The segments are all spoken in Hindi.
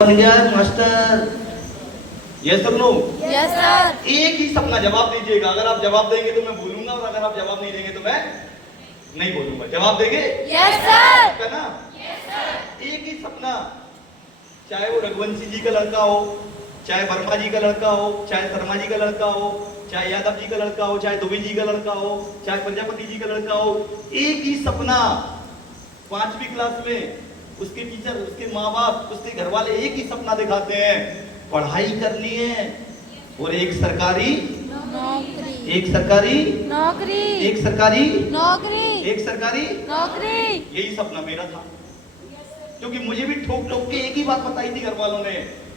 Master yes sir no yes sir. एक ही सपना जवाब दीजिएगा। अगर आप जवाब देंगे तो मैं बोलूंगा और अगर आप जवाब नहीं देंगे तो मैं नहीं बोलूंगा। जवाब देंगे? Yes sir. है ना? Yes sir. एक ही सपना, चाहे वो रघुवंशी जी का लड़का हो, चाहे वर्मा जी का लड़का हो, चाहे शर्मा जी का लड़का हो, चाहे यादव जी का लड़का हो, चाहे दुबे जी का लड़का हो, चाहे प्रजापति जी का लड़का हो, एक ही सपना। 5वीं क्लास में उसके टीचर, उसके माँ बाप, उसके घर वाले एक ही सपना दिखाते हैं, पढ़ाई करनी है और एक सरकारी नौकरी, एक सरकारी नौकरी, एक सरकारी नौकरी, एक सरकारी नौकरी। यही सपना मेरा था, क्योंकि मुझे भी ठोक ठोक के एक ही बात बताई थी घर वालों ने,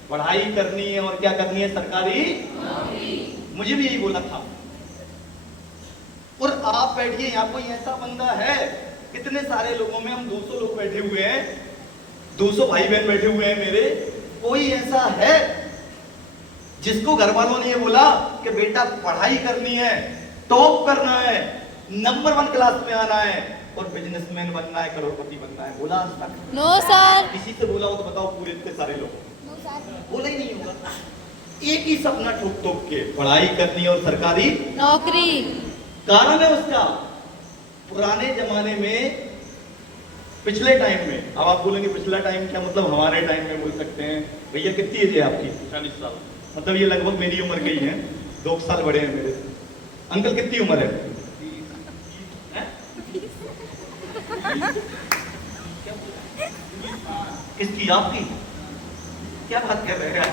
पढ़ाई करनी है और क्या करनी है, सरकारी नौकरी। मुझे भी यही बोला था। और आप बैठिए, यहाँ कोई ऐसा बंदा है, इतने सारे लोगों में हम 200 लोग बैठे हुए हैं, 200 भाई बहन बैठे हुए हैं मेरे, कोई ऐसा है जिसको घर वालों ने ये बोला कि बेटा पढ़ाई करनी है, टॉप करना है, नंबर 1 क्लास में आना है और बिजनेसमैन बनना है, करोड़पति बनना है? बोला आज तक? No sir. किसी से बोला हो तो बताओ, पूरे इतने सारे लोग बोला ही नहीं होगा। एक ही सपना ठोक ठोक के, पढ़ाई करनी है और सरकारी नौकरी। कारण है उसका, पुराने जमाने में, पिछले टाइम में, अब आप बोलेंगे पिछला टाइम क्या मतलब, हमारे टाइम में बोल सकते हैं। भैया कितनी एज है आपकी? 40 साल। मतलब ये लगभग मेरी उम्र की है, 2 साल बड़े हैं मेरे। अंकल कितनी उम्र है? किसकी? आपकी? क्या बात कर रहे हैं?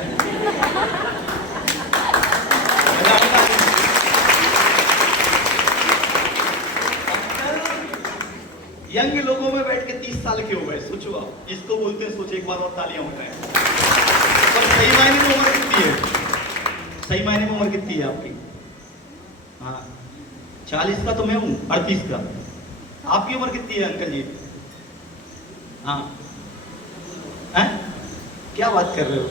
यंग लोगों में बैठ के 30 साल के हो गए, सोचो आप, इसको बोलते हैं सोच, एक बार और तालियां हो जाए। पर सही मायने में उम्र कितनी है? सही मायने में उम्र कितनी है आपकी? हाँ, 40 का तो मैं हूं, 38 का। आपकी उम्र कितनी है अंकल जी? हाँ हैं? क्या बात कर रहे हो?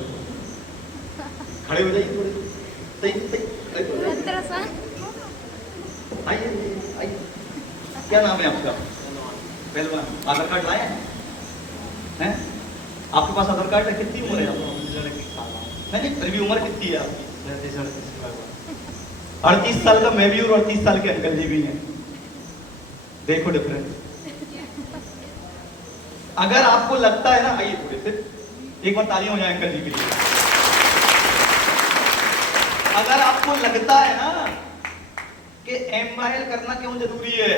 खड़े हो जाइए थोड़े, सही सही आइए आइए। क्या नाम है आपका? पहलवान। आधार कार्ड लाए हैं? आपके पास आधार कार्ड है? कितनी उम्र है आपकी? नहीं, फिर भी उम्र कितनी है आपकी? 38 साल का मैं भी और 38 साल के अंकल जी भी हैं। देखो डिफरेंस। अगर आपको लगता है ना, आइए थोड़े से, एक बार तालियां हो जाए अंकल जी के लिए। अगर आपको लगता है ना कि एमवाइल करना क्यों जरूरी है,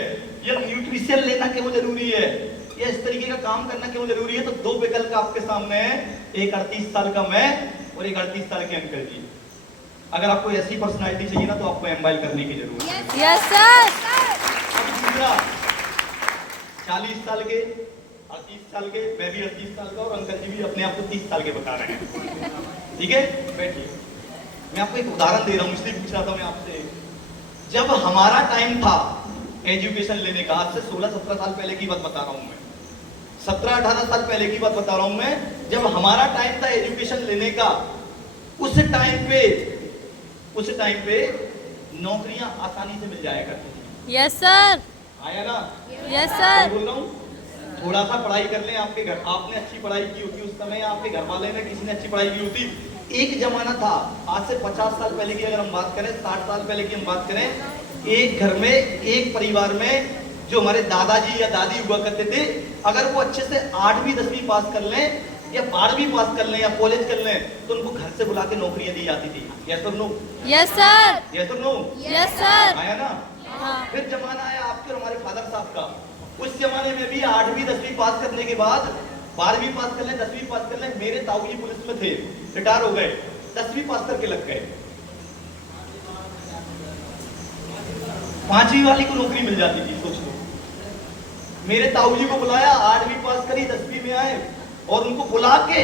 या न्यूट्रिशन लेना क्यों जरूरी है, या इस तरीके का काम करना क्यों जरूरी है, तो 2 विकल्प आपके सामने है, एक 38 साल का मैं और एक 38 साल के अंकल जी। अगर आपको ऐसी पर्सनालिटी चाहिए ना, तो आपको एमवाइल करने की जरूरत है। Yes sir. 40 साल के, 38 साल के, मैं भी 38 साल का, और अंकल जी भी अपने आप को 30 साल के बता रहे हैं। ठीक है, बैठिए। मैं आपको एक उदाहरण दे रहा हूँ, इसलिए पूछ रहा था मैं आपसे। जब हमारा टाइम था एजुकेशन लेने का, आज से 16-17 साल पहले की बात बता रहा हूं मैं, 17-18 साल पहले की बात बता रहा हूं मैं, जब हमारा टाइम था एजुकेशन लेने का, उस टाइम पे नौकरियां आसानी से मिल जाया करती थी। Yes sir. आया ना? Yes sir. बोल रहा हूं, थोड़ा सा पढ़ाई कर ले, आपके घर, आपने अच्छी पढ़ाई की होती उस समय, आपके घर वाले ने, किसी ने अच्छी पढ़ाई की होती। एक जमाना था, आज से 50 साल पहले की अगर हम बात करें, 60 साल पहले की हम बात करें, एक घर में, एक परिवार में, जो हमारे दादाजी या दादी हुआ करते थे, अगर वो अच्छे से 8वीं 10वीं पास कर लें या 12वीं पास कर लें या कॉलेज कर लें, तो उनको घर से बुला के नौकरियां दी जाती थी। यस और नो? Yes sir. यस और नो? Yes sir. आया ना? हाँ। फिर जमाना आया आपके और हमारे फादर साहब का। उस जमाने में भी 8वीं 10वीं पास करने के बाद 12वीं पास कर लें, 10वीं पास कर लें। मेरे ताऊ जी पुलिस में थे, रिटायर हो गए, 10वीं पास करके लग गए, 5वीं वाली को नौकरी मिल जाती थी। सोच लो, मेरे ताऊ जी को बुलाया, 8वीं पास करी, 10वीं में आए और उनको बुला के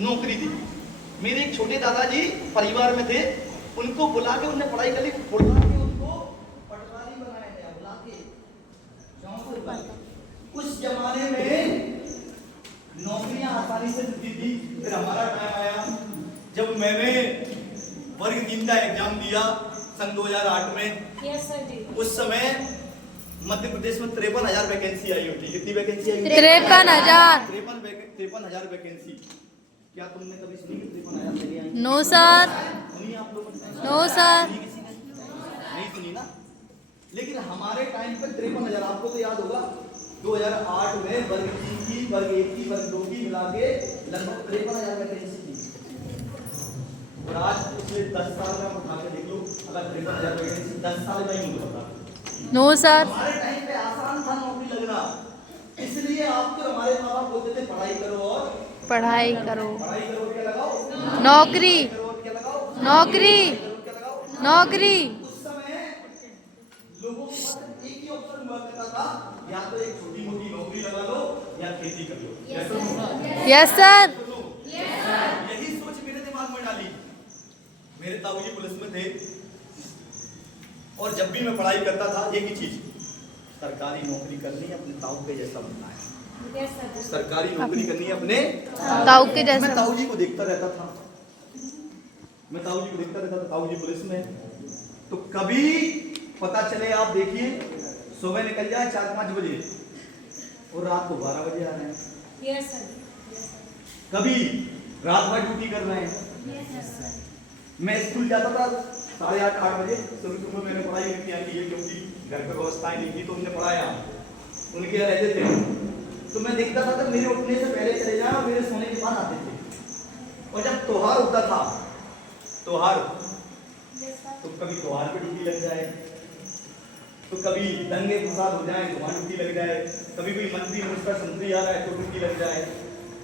नौकरी दी। मेरे एक छोटे दादाजी परिवार में थे, उनको बुला के उन्होंने पढ़ाई करी, बुला के उनको पटवारी बनाया गया, बुला के। उस जमाने में नौकरियां आसानी से मिलती थी। फिर हमारा टाइम आया जब मैंने वर्ग 3 का एग्जाम दिया सन 2008 में। यस सर जी। उस समय मध्य प्रदेश में 53,000 वैकेंसी आई होती। कितनी वैकेंसी आई? 53,000। 53,000 वैकेंसी। क्या तुमने कभी सुनी कि 53,000 जगह आई? No sir. सुनी आप लोगों ने? No sir. सुनी किसी ने? नहीं सुनी ना। लेकिन हमारे टाइम पे 53,000, आपको तो याद होगा 2008 में वर्ग 3 की, वर्ग 1 की, वर्ग 2 की मिला के लगभग 53,000 वैकेंसी थी। और आज पिछले 10 साल में उठा के देख लो, अगर 53,000 वैकेंसी 10 साल में ही नहीं होता। No sir. हमारे टाइम पे आसान था नौकरी लगना, इसलिए आपको हमारे माँ बाप बोलते थे पढ़ाई करो और पढ़ाई करो। पढ़ाई करो क्या लगाओ? नौकरी। पढ़ाई करो और क्या लगाओ? नौकरी। पढ़ाई करो क्या लगाओ? नौकरी। उस समय लोगों के पास एक ही ऑप्शन हुआ करता था, या तो एक छोटी मोटी नौकरी लगा लो या खेती कर लो। Yes sir. यही सोच मेरे दिमाग में डाली। मेरे ताऊजी पुलिस में थे और जब भी मैं पढ़ाई करता था एक ही चीज, सरकारी नौकरी करनी है, अपने ताऊ के जैसा बनना है। सरकारी नौकरी करनी है अपने ताऊ के जैसा। मैं ताऊजी को देखता रहता था, मैं ताऊजी को देखता रहता था। ताऊजी पुलिस में, तो कभी पता चले, आप देखिए सुबह निकल जाए 4-5 बजे और रात को 12 बजे आ रहे हैं। कभी रात भर ड्यूटी कर रहे हैं। मैं स्कूल जाता था 8:30-8 बजे। शुरू में मैंने पढ़ाई नहीं किया, क्योंकि घर पर व्यवस्थाएं नहीं थी, तो उन्होंने पढ़ाया, उनके यहाँ रहते थे। तो मैं देखता था तो मेरे उठने से पहले चले जाए और मेरे सोने के बाद आते थे। और जब त्योहार होता था, त्योहार, तो कभी त्योहार पे ड्यूटी लग जाए, तो कभी दंगे फसाद हो जाए तो वहाँ ड्यूटी लग जाए, कभी कोई मंत्री मिनिस्टर संतरी आ रहा है तो ड्यूटी लग जाए,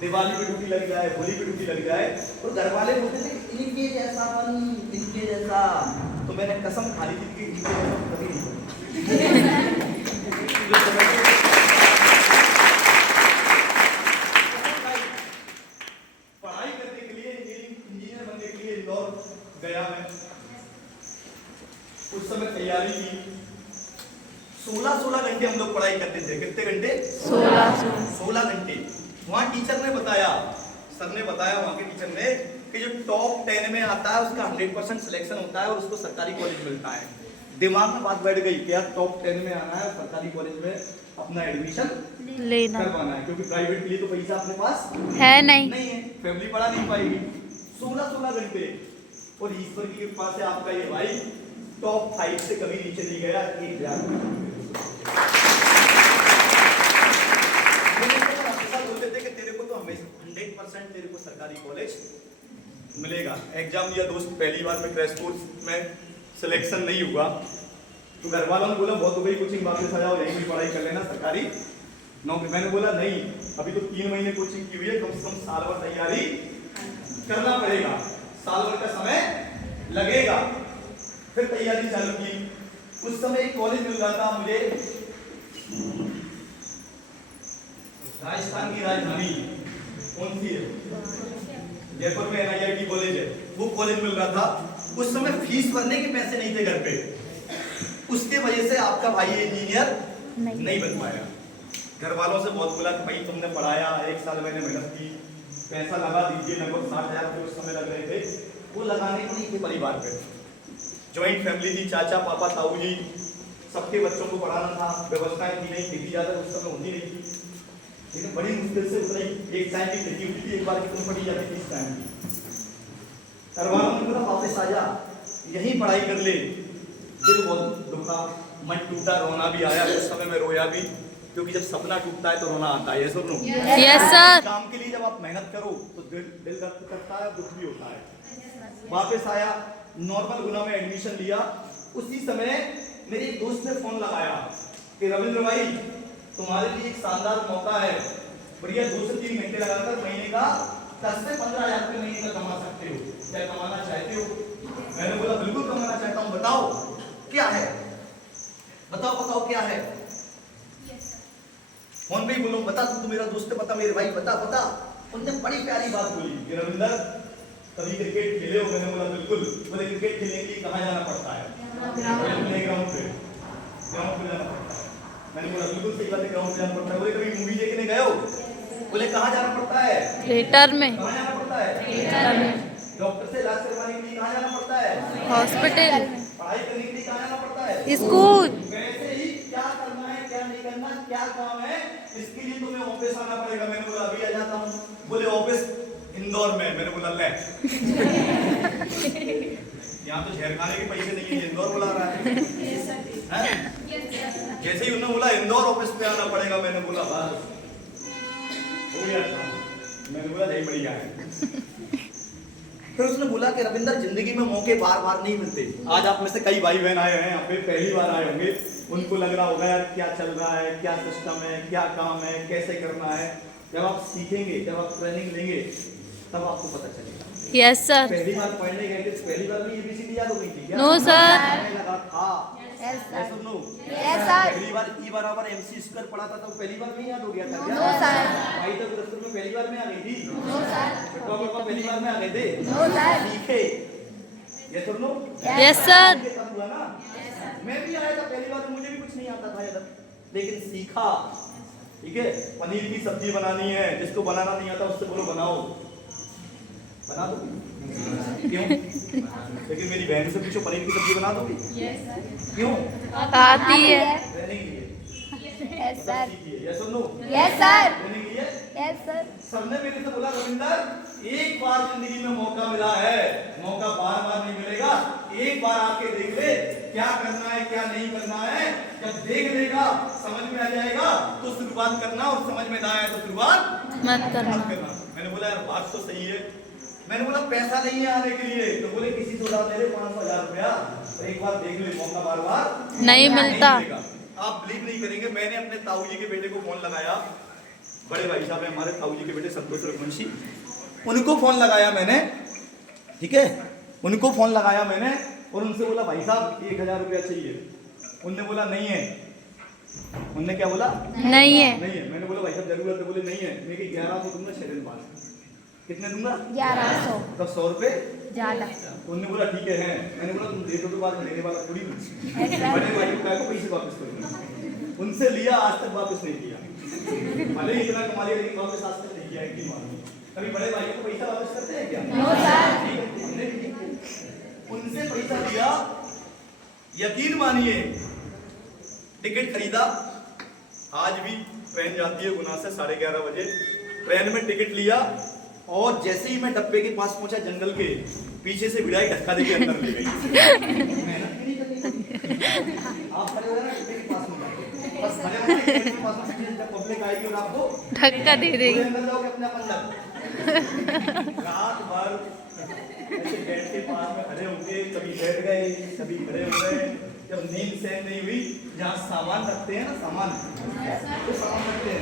दिवाली पे ड्यूटी लग जाए, होली पे ड्यूटी लग जाए। और घर वाले बोलते थे इनके जैसा बन, इनके जैसा। तो मैंने कसम खा ली थी कि इनके जैसा कभी नहीं। पढ़ाई करने के लिए, इंजीनियर बनने के लिए इंदौर गया मैं। उस समय तैयारी की, 16 घंटे हम लोग पढ़ाई करते थे। कितने घंटे? 16 घंटे। वहाँ टीचर ने बताया, सर ने बताया, वहाँ के टीचर ने, कि जो टॉप 10 में आता है उसका 100% सिलेक्शन होता है और उसको सरकारी कॉलेज मिलता है। दिमाग में बात बैठ गई कि यार टॉप 10 में आना है, सरकारी कॉलेज में अपना एडमिशन लेना करवाना है, क्योंकि प्राइवेट के लिए तो पैसा अपने पास है नहीं है, फैमिली पढ़ा नहीं पाएगी। 16 घंटे। और ईश्वर की कृपा से आपका ये भाई टॉप 5 से कभी नीचे नहीं गया। 1,000 बोलते थे कि तेरे को तो हमेशा 100% तेरे को सरकारी कॉलेज मिलेगा। एग्जाम दिया दोस्त, पहली बार में क्रैश कोर्स में सिलेक्शन नहीं हुआ, तो घर वालों ने बोला बहुत हो गई कोचिंग, वापस आ जाओ, यहीं भी पढ़ाई कर लेना सरकारी नौकरी। मैंने बोला नहीं, अभी तो 3 महीने कोचिंग की हुई है, कम से कम साल भर तैयारी करना पड़ेगा, साल भर का समय लगेगा। फिर तैयारी चालू की। उस समय एक कॉलेज मिल रहा था मुझे, राजस्थान की राजधानी कौन सी है, जयपुर में NIIT कॉलेज है, वो कॉलेज मिल रहा था। उस समय फीस भरने के पैसे नहीं थे घर पे, उसके वजह से आपका भाई इंजीनियर नहीं बन पाया। घर वालों से बहुत बोला कि भाई तुमने पढ़ाया, 1 साल मैंने मेहनत की, पैसा लगा दीजिए, लगभग 60,000 रुपये उस समय लग रहे थे, वो लगाने को नहीं थे परिवार पे। ज्वाइंट फैमिली थी, चाचा पापा ताऊ जी, सबके बच्चों को पढ़ाना था, व्यवस्थाएं थी नहीं, खेती ज़्यादा उस समय होती नहीं थी, लेकिन बड़ी मुश्किल से उतना ही एक टाइम की खेती होती थी, एक बार कितनी पढ़ी जाती थी इस टाइम की। घर वालों ने बोला वापस आ जा, यहीं पढ़ाई कर ले। दिल बहुत दुखा, मन टूटा, रोना भी आया। उस समय में रोया भी, क्योंकि जब सपना टूटता है तो रोना आता है। सुनो, यस सर। काम के लिए जब आप मेहनत करो तो दिल दर्द करता है, दुख भी होता है। वापस आया, नॉर्मल गुना में एडमिशन लिया। उसी समय मेरे एक दोस्त ने फोन लगाया कि रविंद्र भाई तुम्हारे लिए एक शानदार मौका है, बढ़िया 2 से 3 घंटे लगाकर महीने का 10 से 15,000 रुपये महीने का कमा सकते हो, क्या कमाना चाहते हो? मैंने बोला बिल्कुल कमाना चाहता हूँ, बताओ क्या है, बताओ क्या है। फोन पे ही बोलो, बता तू तो मेरा दोस्त है, बता मेरे भाई, बता। उनने बड़ी प्यारी बात बोली कि रविंदर कभी क्रिकेट खेले हो? मैंने बोला बिल्कुल। बोले क्रिकेट खेलने के लिए कहाँ जाना पड़ता है? ग्राउंड पे जाना पड़ता है। मैंने बोला बिल्कुल सही बात है, ग्राउंड पे जाना पड़ता है। बोले कभी मूवी देखने गए हो? बोले कहाँ जाना पड़ता है? थिएटर में। कहाँ जाना पड़ता है? थिएटर में। डॉक्टर से इलाज करवाने के लिए कहाँ जाना पड़ता है? हॉस्पिटल। पढ़ाई करने के लिए कहाँ जाना पड़ता है? स्कूल। वैसे ही क्या करना है क्या काम है, इसके लिए तुम्हें ऑफिस आना पड़ेगा। मैंने बोला अभी आ जाता हूँ। बोले ऑफिस इंदौर में। मैंने बोला ले यहाँ तो झेर खाने के पैसे नहीं है, इंदौर बुला रहा है। जैसे ही उन्होंने बोला इंदौर ऑफिस पे आना पड़ेगा, मैंने बोला बस हो गया था। मैंने बोला नहीं बढ़िया है। फिर उसने बोला कि रविंदर, जिंदगी में मौके बार बार नहीं मिलते। आज आप में से कई भाई बहन आए हैं यहाँ पे, पहली बार आए होंगे। उनको लग रहा होगा यार क्या चल रहा है, क्या सिस्टम है, क्या काम है, कैसे करना है। जब आप सीखेंगे, जब आप ट्रेनिंग लेंगे, तब आपको पता चलेगा। Yes sir. पहली बार पढ़ने गए थे, पहली बार में एबीसीडी याद हो गई थी क्या? No sir. लगा था। Yes, sir. No Yes, sir. पहली बार ई बराबर MC स्क्वायर पढ़ा था, तो पहली बार में याद हो गया था क्या? No, sir. भाई तो दस्तूर में पहली बार में आ गई थी। No, sir. बेटा पापा पहली बार में आ गए थे। No, sir. सीखे। ये सुन लो। Yes sir. हुआ ना? मैं भी आया था पहली बार, मुझे भी कुछ नहीं आता था इधर, लेकिन सीखा। ठीक है, पनीर की सब्जी बनानी है, जिसको बनाना नहीं आता उससे बोलो बनाओ, बना दो। क्यों? लेकिन मेरी बहन से पूछो पनीर की सब्जी बना दोगी? क्यों? आती है। ट्रेनिंग लिए। Yes, sir. सीखिए। ये सुन लो। Yes, sir. ट्रेनिंग लिए। Yes, sir. सबने मेरे से बोला रविंदर, एक बार जिंदगी में मौका मिला है, मौका बार बार नहीं मिलेगा। एक बार आके देख ले क्या करना है, क्या नहीं करना है। जब देख लेगा, समझ में आ जाएगा, तो शुरुआत करना, और समझ में ना आए तो शुरुआत मत करना। मैंने बोला यार बात तो सही है। मैंने बोला पैसा नहीं है आने के लिए, तो बोले किसी से उधार ले ले 500,000 रुपया, तो एक बार देख ले, मौका बार बार नहीं मिलता। आप बिलीव नहीं करेंगे, मैंने अपने ताऊ जी के बेटे को फोन लगाया। बड़े भाई साहब है हमारे ताऊ जी के बेटे संतोष रघुवंशी, उनको फोन लगाया मैंने। ठीक है, उनको फोन लगाया मैंने और उनसे बोला भाई साहब 1,000 रुपया चाहिए। उनने बोला नहीं है। उनने क्या बोला? नहीं है। नहीं है। मैंने बोला भाई साहब जरूरत है? बोले नहीं है। मैं 1100 दूंगा 6 दिन बाद। कितने दूंगा? 1100. तब 100 रुपए ज्यादा. उन्होंने बोला ठीक है हैं। मैंने बोला तुम दे दो तो बाद में लेने वाला थोड़ी हूँ। Yes, sir. बड़े भाई को कहा पैसे वापस करूंगा। उनसे लिया, आज तक वापस नहीं किया। भले ही इतना कमा लिया, लेकिन वापस आज तक नहीं किया। एक मालूम कभी बड़े भाई को पैसा वापस करते हैं क्या? No, sir. उनसे पैसा लिया, यकीन मानिए टिकट खरीदा। आज भी ट्रेन जाती है गुना से 11:30 बजे। ट्रेन में टिकट लिया और जैसे ही मैं डब्बे के पास पहुंचा, जंगल के पीछे से भिड़ाई धक्का देके अंदर ले गई। मेहनत भी नहीं करनी। आप खड़े हो ना डब्बे के पास में, बस खड़े हो के पास में, जब पब्लिक आएगी और आपको धक्का दे देगी। अंदर जाओगे अपने अंदर। रात भर ऐसे बेड के पास में खड़े होंगे, कभी बैठ गए, कभी खड़े हो गए। जब नींद सहन नहीं हुई, जहाँ सामान रखते हैं ना, सामान तो सामान रखते हैं,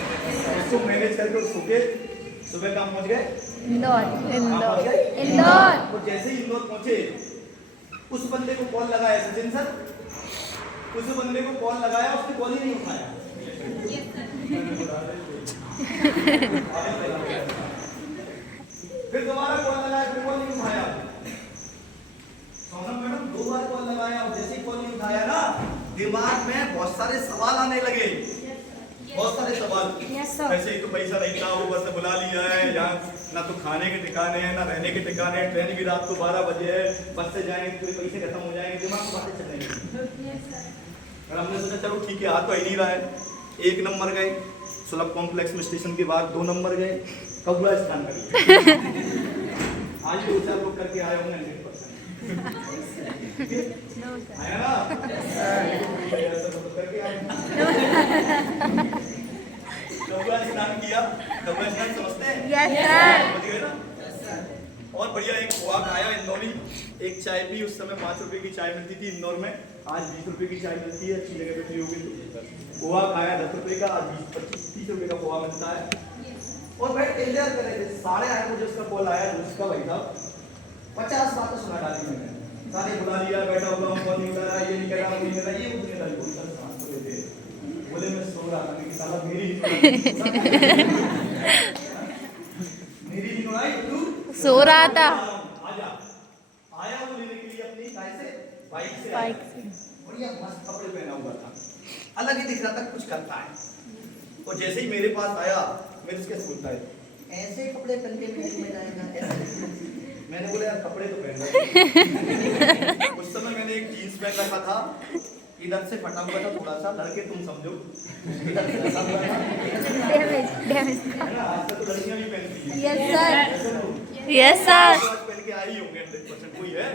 उसको मैनेज करके सो के सुबह काम पहुंच गए। इंदौर. इंदौर. इंदौर. और जैसे ही इंदौर पहुंचे, उस बंदे को कॉल लगाया, सचिन सर, उस बंदे को कॉल लगाया, उसने कॉल ही नहीं उठाया। फिर दोबारा कॉल लगाया, फिर कॉल नहीं उठाया। सोनम मैडम 2 बार कॉल लगाया, और जैसे ही कॉल नहीं उठाया ना, दिमाग में बहुत सारे सवाल आने लगे। बहुत सारे सवाल। Yes, sir. वैसे ही तो पैसा नहीं था, वो बस बुला लिया है, यहाँ ना तो खाने के ठिकाने हैं, ना रहने के ठिकाने हैं, ट्रेन भी रात को 12 बजे है, बस से जाएंगे पूरे पैसे खत्म हो जाएंगे, दिमाग में बातें चल रही हैं। और हमने सोचा चलो ठीक है, आ तो ही नहीं रहा है। 1 नंबर गए सुलभ कॉम्प्लेक्स में, स्टेशन के बाद 2 नंबर गए कबूला स्नान कर लिया। आज भी 2-4 लोग करके आए होंगे 100%। आया ना? ऐसा तो करके आए। कबूला स्नान किया। कबूला स्नान समझते हैं? Yes, sir. समझ गए ना? और बढ़िया एक पोहा खाया इंदौरी, एक चाय पी। उस समय 5 रुपए की चाय मिलती थी इंदौर में, आज 20 रुपए की चाय मिलती है। अच्छी जगह पे फ्री होगी तो पोहा खाया 10 रुपए का, आज 20-25-30 रुपए का पोहा मिलता है। और बैठ के इंतजार कर रहे थे। 8:30 बजे उसका कॉल आया, उसका भाई साहब 50 बातें सुना डाली मैंने। सारे बुला लिया, बैठा हुआ हूँ, कॉल नहीं कर रहा, ये नहीं कर रहा, वो नहीं कर रहा, ये उसने डाली। बोले मैं सो रहा था, लेकिन साला मेरी नहीं उड़ाई, तू सो रहा था। आजा। आया वो लेने के लिए अपनी काय से, बाइक से। बढ़िया मस्त कपड़े पहना हुआ था, अलग ही दिख रहा था, कुछ करता है। और जैसे ही मेरे पास आया, मेरे उसके बोलता है ऐसे कपड़े पहन के महल में जाएगा ऐसे। मैंने बोला यार कपड़े तो पहन रहा। उस समय मैंने एक जीन्स पहन रखा था, इधर से फटा हुआ था थोड़ा सा, लड़के तुम समझो इधर से फटा हुआ था, डैमेज है ना। आजकल तो लड़कियां भी पहनती हैं। यस सर ऐसे लोग यस सर आज पहन के आई होंगे 100%। कोई है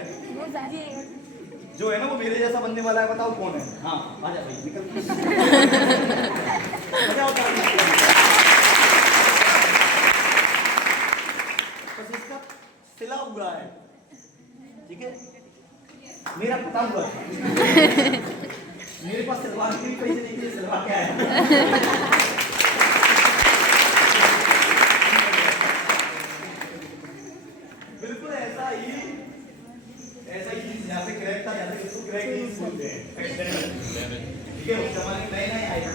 जो है ना वो मेरे जैसा बनने वाला है, बताओ कौन है? हाँ आ जा भाई निकल। आ जाओ बस इसका सिला हुआ है, ठीक है, मेरा फटा हुआ है। मेरे पास सलवार की भी पैसे नहीं थे, सलवार क्या है। बिल्कुल ऐसा ही यहाँ से क्रैक था, यहाँ से इसको क्रैक नहीं बोलते हैं, ठीक है। उस जमाने में नए नए आए थे,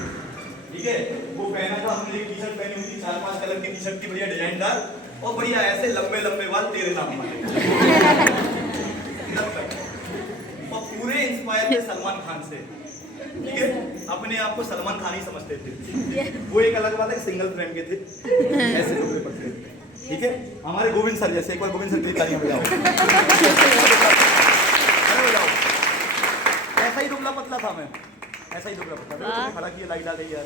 ठीक है। वो पहना था हमने, एक टी शर्ट पहनी हुई थी, 4-5 कलर की टी शर्ट थी, बढ़िया डिजाइनदार और बढ़िया ऐसे लंबे लंबे बाल तेरे नाम वाले। और पूरे इंस्पायर थे सलमान खान से, ठीक है। अपने आप को सलमान खान ही समझते थे। वो एक अलग बात है, सिंगल फ्रेम के थे, ऐसे कपड़े पड़ते थे, ठीक है। हमारे गोविंद सर जैसे, एक बार गोविंद सर की तालियां बजाओ। ऐसा ही दुबला पतला था मैं, ऐसा ही दुबला पतला था। तो खड़ा किया, लाइट आ गई यार।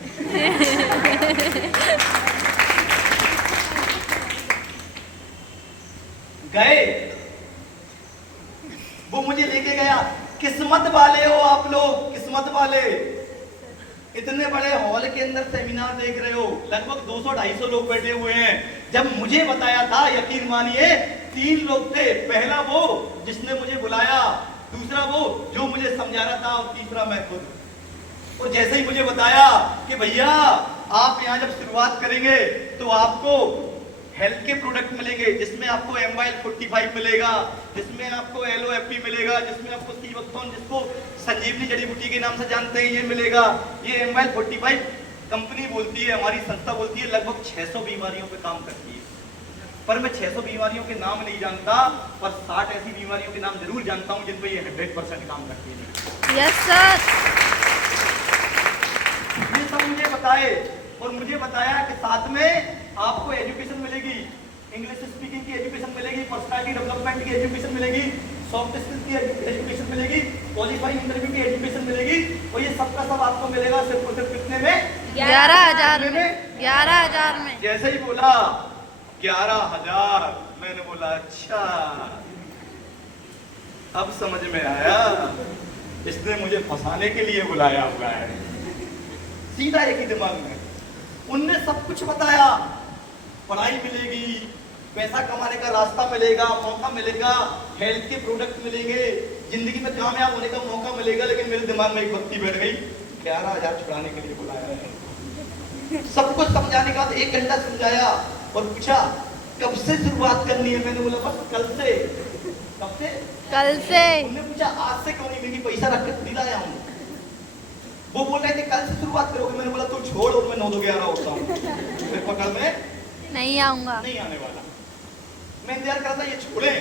गए वो मुझे लेके गया। किस्मत वाले हो आप लोग, किस्मत वाले। इतने बड़े हॉल के अंदर सेमिनार देख रहे हो, लगभग 200-250 लोग बैठे हुए हैं। जब मुझे बताया था, यकीन मानिए 3 लोग थे। पहला वो जिसने मुझे बुलाया, दूसरा वो जो मुझे समझा रहा था, और तीसरा मैं खुद। और जैसे ही मुझे बताया कि भैया आप यहाँ जब शुरुआत करेंगे तो आपको हेल्थ के प्रोडक्ट मिलेंगे, जिसमें आपको एमवाइल 45 मिलेगा, जिसमें आपको एलोएफपी मिलेगा, जिसमें आपको सीवक्थोन, जिसको संजीवनी जड़ी बूटी के नाम से जानते हैं, ये मिलेगा। ये एमवाइल 45 कंपनी बोलती है, हमारी संस्था बोलती है, लगभग 600 बीमारियों पे काम करती है। पर मैं 600 बीमारियों के नाम नहीं जानता, पर 60 ऐसी बीमारियों के नाम जरूर जानता हूँ जिन पे ये 100% काम करती है। यस सर ये सब मुझे बताए, और मुझे बताया कि साथ में आपको एजुकेशन मिलेगी, इंग्लिश स्पीकिंग की एजुकेशन मिलेगी, पर्सनालिटी डेवलपमेंट की एजुकेशन मिलेगी, सॉफ्ट स्किल्स की एजुकेशन मिलेगी, क्वालिफाइंग इंटरव्यू की एजुकेशन मिलेगी। और ये सब का सब आपको मिलेगा सिर्फ और सिर्फ कितने में? 11,000 में। 11,000 में। जैसे ही बोला 11,000, मैंने बोला अच्छा अब समझ में आया, इसने मुझे फंसाने के लिए बुलाया हुआ है। सीधा एक ही दिमाग में उनने सब कुछ बताया, पढ़ाई मिलेगी, पैसा कमाने का रास्ता मिलेगा, मौका मिलेगा, हेल्थ के प्रोडक्ट मिलेंगे, जिंदगी में कामयाब होने का मौका मिलेगा। लेकिन मेरे दिमाग में एक बत्ती बैठ गई, 11,000 छुड़ाने के लिए बुलाया है। सब कुछ समझाने के बाद 1 घंटा समझाया और पूछा कब से शुरुआत करनी है? मैंने बोला बस कल से। कब से? कल से। उन्होंने पूछा आज से क्यों नहीं? क्योंकि पैसा रख के दिलाया हूँ। वो बोल रहे थे कल से शुरुआत करोगे। मैंने बोला तू छोड़, और मैं 9-11 होता हूँ, फिर पकड़ में नहीं आऊंगा, नहीं आने वाला। मैं इंतजार कर रहा था ये छोड़े।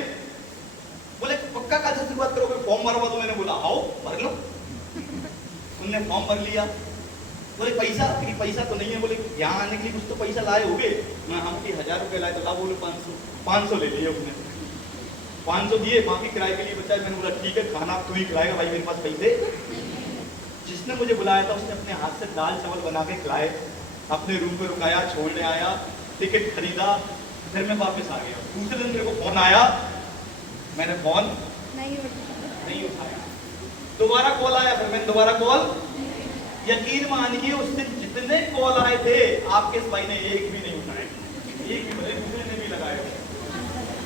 बोले पक्का कल से शुरुआत करोगे, फॉर्म भरवा दो। मैंने बोला आओ भर लो। उनने फॉर्म भर लिया। बोले पैसा? कि पैसा तो नहीं है। बोले यहाँ आने के लिए कुछ तो पैसा लाए होगे। मैं हम की 1000 रुपए लाए तो ला। बोले 500 ले लिए उसने। 500 दिए, बाकी किराए के लिए बचा। मैंने बोला ठीक है, खाना तू ही खिलाएगा भाई, मेरे पास पैसे। जिसने मुझे बुलाया था उसने अपने हाथ से दाल चावल बना के खिलाए, अपने रूम पे रुकाया, छोड़ने आया, टिकट खरीदा, फिर मैं वापस आ गया। दूसरे दिन मेरे को फोन आया, मैंने फोन नहीं उठाया। दोबारा कॉल आया, फिर मैंने दोबारा कॉल। यकीन मानिए उस दिन जितने कॉल आए थे आपके इस भाई ने एक भी नहीं उठाए, एक भी। भले दूसरे ने भी लगाए।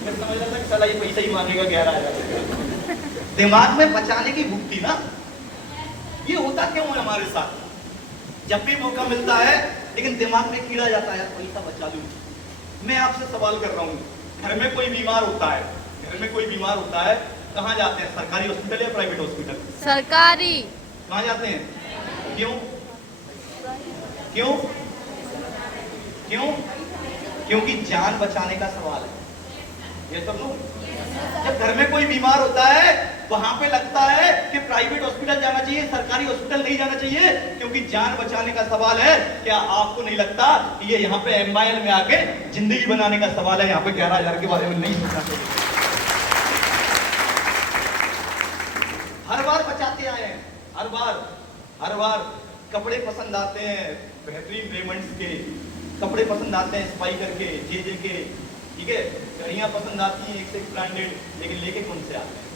मैं समझ रहा था कि साला ये पैसा ही मांगेगा 11,000। दिमाग में बचाने की भूख थी ना। ये होता क्यों है हमारे साथ? जब भी मौका मिलता है लेकिन दिमाग में कीड़ा जाता है, पैसा बचा लूं। मैं आपसे सवाल कर रहा हूँ, घर में कोई बीमार होता है, घर में कोई बीमार होता है, कहाँ जाते हैं? सरकारी हॉस्पिटल या प्राइवेट हॉस्पिटल? सरकारी। कहाँ जाते हैं? क्यों क्यों क्यों? क्योंकि जान बचाने का सवाल है। ये सब लोग जब घर में कोई बीमार होता है वहां पे लगता है कि प्राइवेट हॉस्पिटल जाना चाहिए, सरकारी हॉस्पिटल नहीं जाना चाहिए, क्योंकि जान बचाने का सवाल है। क्या आपको नहीं लगता कि ये यहाँ पे एमआईएल में आके जिंदगी बनाने का सवाल है? यहाँ पे 11,000 के बारे में नहीं सोचना चाहिए। हर बार बचाते आए हैं, हर बार कपड़े पसंद आते हैं बेहतरीन रेमंड्स के, कपड़े पसंद आते हैं स्पाइकर के, जे के, ठीक है, घड़ियां पसंद आती हैं एक से ब्रांडेड, लेकिन लेके कौन से आते हैं?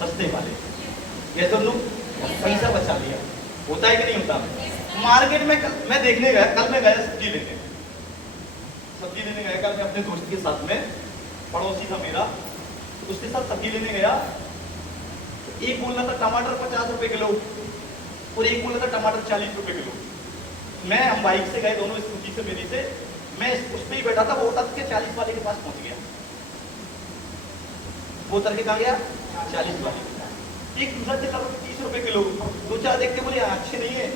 सस्ते वाले। ये सब लोग पैसा बचा लिया, होता है कि नहीं होता? मार्केट में मैं देखने गया, कल मैं गया सब्जी लेने गया कल मैं अपने दोस्त के साथ में, पड़ोसी था मेरा, उसके साथ सब्जी लेने गया। एक बोल रहा था टमाटर 50 रुपए किलो और एक बोल रहा था टमाटर 40 रुपए किलो। हम बाइक से गए दोनों, स्कूटी से मेरी से, मैं उस पर ही बैठा था, वो उतर के 40 वाले के पास पहुंच गया। वो उतर के कहा गया 40 वाले। एक दूसरा चला 30 रुपए किलो, दो चार देख के बोले अच्छे नहीं है,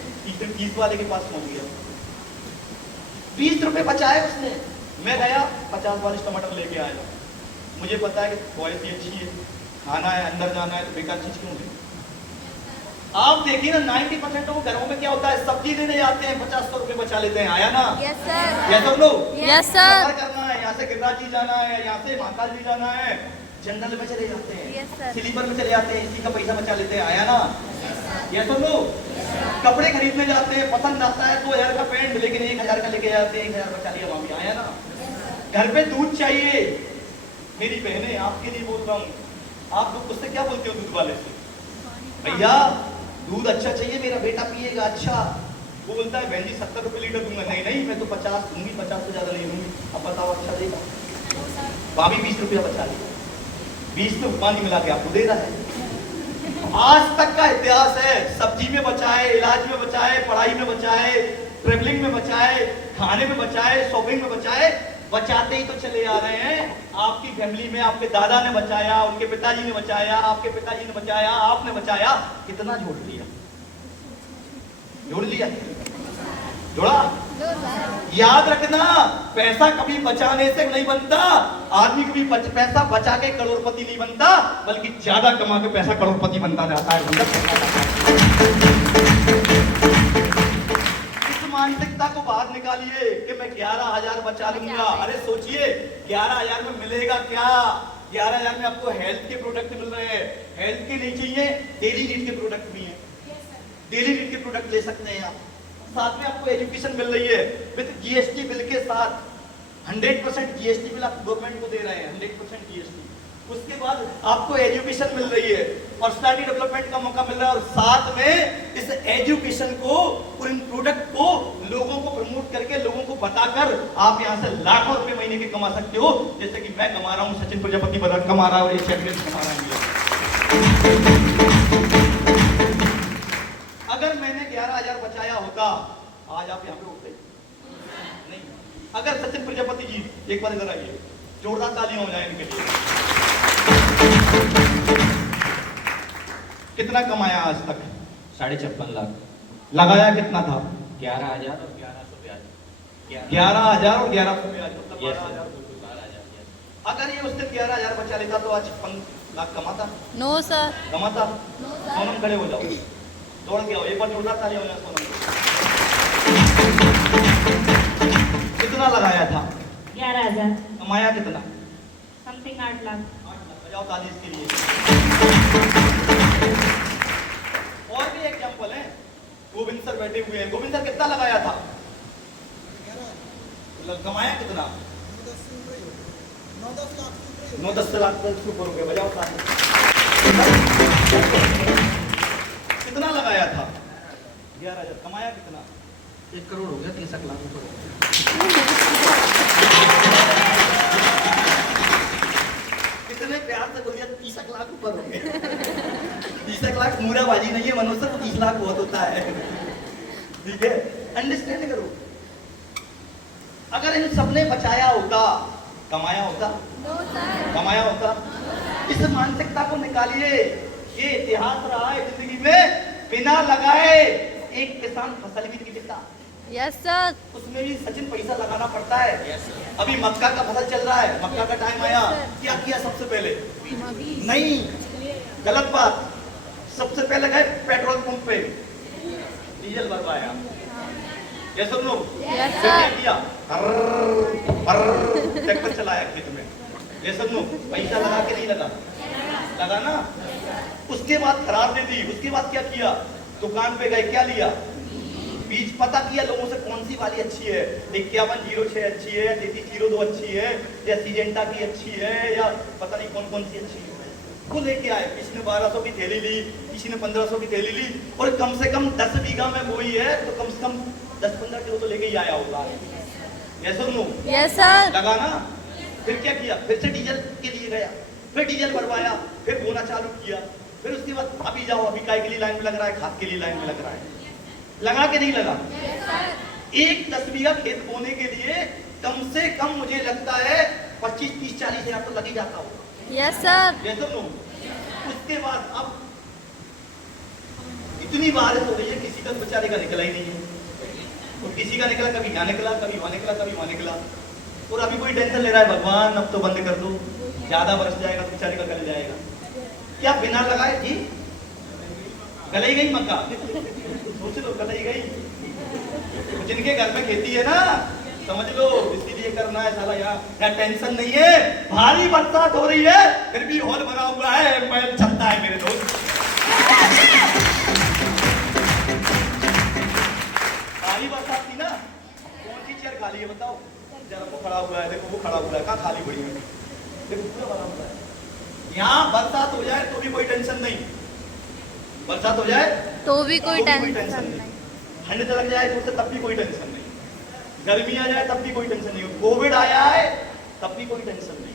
30 वाले के पास पहुंच गया। 20 रुपए बचाए उसने। मैं गया 50 वाले टमाटर लेके आया। मुझे पता है कि क्वालिटी अच्छी है, खाना है, अंदर जाना है, तो बेकार चीज क्यों है? आप देखिए ना 90% लोग घरों में क्या होता है, सब्जी लेने जाते हैं 50-100 रुपए बचा लेते हैं, आया ना? Yes sir. ये सब लोग यस सर। सफर करना है, यहाँ से गिरिराज जी जाना है, यहाँ से महाकाल जी जाना है, जनरल में चले जाते हैं, Yes, sir. स्लीपर में चले जाते हैं, इसी का पैसा बचा लेते हैं, आया ना? ये सब लोग कपड़े खरीदने जाते हैं, पसंद आता है 2000 का पैंट, लेकिन 1000 का लेके जाते हैं, 1000 बचा लिया वहां भी, आया ना? घर पे दूध चाहिए, मेरी बहनें आपके लिए बोल रहा हूँ, आप लोग उससे क्या बोलते हो दूध वाले से? भैया दूध अच्छा चाहिए, मेरा बेटा पिएगा अच्छा। वो बोलता है बहन जी 70 रुपए लीटर दूंगा। नहीं मैं तो 50 दूंगी, 50 से ज्यादा नहीं दूंगी। अब बताओ अच्छा देगा? भाभी 20 रुपया बचा लिया, 20 तो पानी मिला के आपको दे रहा है। आज तक का इतिहास है, सब्जी में बचाए, इलाज में बचाए, पढ़ाई में बचाए, ट्रेवलिंग में बचाए, खाने में बचाए, शॉपिंग में बचाए, बचाते ही तो चले आ रहे हैं। आपकी फैमिली में आपके दादा ने बचाया, उनके पिताजी ने बचाया, आपके पिताजी ने बचाया, आपने बचाया, कितना जोड़ लिया? जोड़ा? याद रखना, पैसा कभी बचाने से नहीं बनता। आदमी कभी पैसा बचा के करोड़पति नहीं बनता, बल्कि ज्यादा कमा के पैसा करोड़पति बनता जाता है। मानसिकता को बाहर निकालिए कि मैं 11,000 बचा लूंगा। अरे सोचिए 11,000 में मिलेगा क्या? 11,000 में आपको हेल्थ के प्रोडक्ट मिल रहे हैं, हेल्थ के नहीं चाहिए, डेली नीड के प्रोडक्ट भी हैं, डेली नीड के प्रोडक्ट ले सकते हैं आप। साथ में आपको एजुकेशन मिल रही है विद जीएसटी बिल के साथ। 100% जीएसटी बिल आप गवर्नमेंट को दे रहे हैं, 100% जीएसटी। उसके बाद आपको एजुकेशन मिल रही है, पर्सनालिटी डेवलपमेंट का मौका मिल रहा है, और साथ में इस एजुकेशन को और इन प्रोडक्ट को लोगों को प्रमोट करके, लोगों को बताकर आप यहाँ से लाखों रुपए महीने के कमा सकते हो, जैसे कि मैं कमा रहा हूँ, सचिन प्रजापति कमा रहा है, और ये चैंपियन कमा रहा है। अगर मैंने 11,000 बचाया होता, आज आप यहाँ पे होते नहीं। अगर सचिन प्रजापति जी एक बार इधर आइए, जोरदार तालियां हो जाए इनके लिए। कितना कमाया आज तक? 56.5 लाख। लगाया कितना था? 11,000 और 1100 ब्याज। 11,000 और 1100 ब्याज, मतलब Yes, 12,000। 12,000। अगर ये उस दिन 11,000 बचा लेता तो आज 56 लाख कमाता? No sir. कमाता? सोनम खड़े हो जाओ, दौड़ के आओ, एक बार जोरदार तालियां हो जाए सोनम को। कितना लगाया था? 11,000 कमाया कितना? समथिंग 8 लाख। बजाओ ताली इसके लिए। और भी एग्जांपल है, गोविंद सर बैठे हुए हैं। गोविंद सर कितना लगाया था? कमाया कितना? 9-10 लाख से ऊपर हो गया। बजाओ ताली। कितना लगाया था? 11,000। कमाया कितना? 1 करोड़ हो गया, 30 लाख ऊपर हो गया। कितने प्यार से बोलिए, 30 लाख ऊपर हो गए। 30 लाख मूराबाजी नहीं है मनोज सर, 30 लाख बहुत होता है, ठीक है? अंडरस्टैंड करो। अगर इन सबने बचाया होता, कमाया होता? कमाया होता? इस मानसिकता को निकालिए। ये इतिहास रहा है जिंदगी में, बिना लगाए एक किसान फसल भी नहीं देता। Yes sir. उसमें भी सचिन पैसा लगाना पड़ता है। अभी मक्का का फसल चल रहा है, मक्का का टाइम आया, क्या किया सबसे पहले? नहीं, गलत बात। सबसे पहले गए पेट्रोल पंप पे, डीजल भरवाया। ये सुन लो, Yes, फिर क्या sir. किया? ट्रैक्टर चलाया खेत में। ये सुन लो, पैसा लगा के नहीं लगा, लगा ना। उसके बाद करार दे दी। उसके बाद क्या किया, दुकान पे गए, क्या लिया, बीज पता किया लोगों से कौन सी वाली अच्छी है, 5106 अच्छी है, 3302 अच्छी है, या सीजेंटा की अच्छी है, या पता नहीं कौन कौन सी अच्छी है, वो लेके आए। किसी ने 1200 की थैली ली, किसी ने 1500 की थैली ली, और कम से कम 10 बीघा में बोई है तो कम से कम 10-15 किलो तो लेके ही आया होगा। यस और नो? Yes sir. लगा ना। फिर क्या किया, फिर से डीजल के लिए गया, फिर डीजल भरवाया, फिर बोना चालू किया। फिर उसके बाद अभी जाओ, अभी काय के लिए लाइन में लग रहा है, खाद के लिए लाइन में लग रहा है, लगा के नहीं लगा। एक 10 बीघा खेत बोने के लिए कम से कम मुझे लगता है 25-30-40 हजार तो लग ही जाता होगा। Yes sir. ये तो नो। उसके बाद अब इतनी बारिश हो रही है, किसी का बेचारे का निकला ही नहीं है, और किसी का निकला, कभी यहाँ निकला, कभी वहां निकला, कभी वहां निकला, और अभी कोई टेंशन ले रहा है, भगवान अब तो बंद कर दो, ज्यादा बरस जाएगा तो बेचारे का गल जाएगा। क्या बिना लगाए जी गल ही गई मक्का, सोच लो गल ही गई। जिनके घर में खेती है ना, समझ लो इसीलिए करना है साला। यहाँ टेंशन नहीं है, भारी बरसात हो रही है फिर भी हॉल बना हुआ है, मैल चलता है मेरे दोस्त। भारी बरसात थी ना, कौन सी चेयर खाली है बताओ जरा। वो खड़ा हुआ है, देखो वो खड़ा हुआ है, कहाँ खाली पड़ी है, देखो पूरा बना हुआ है। यहाँ बरसात हो जाए तो भी कोई टेंशन नहीं, बरसात हो जाए तो भी कोई टेंशन नहीं, नहीं। ठंड लग जाए तो तब भी कोई टेंशन नहीं, गर्मी आ जाए तब भी कोई टेंशन नहीं, कोविड आया है तब भी कोई टेंशन नहीं।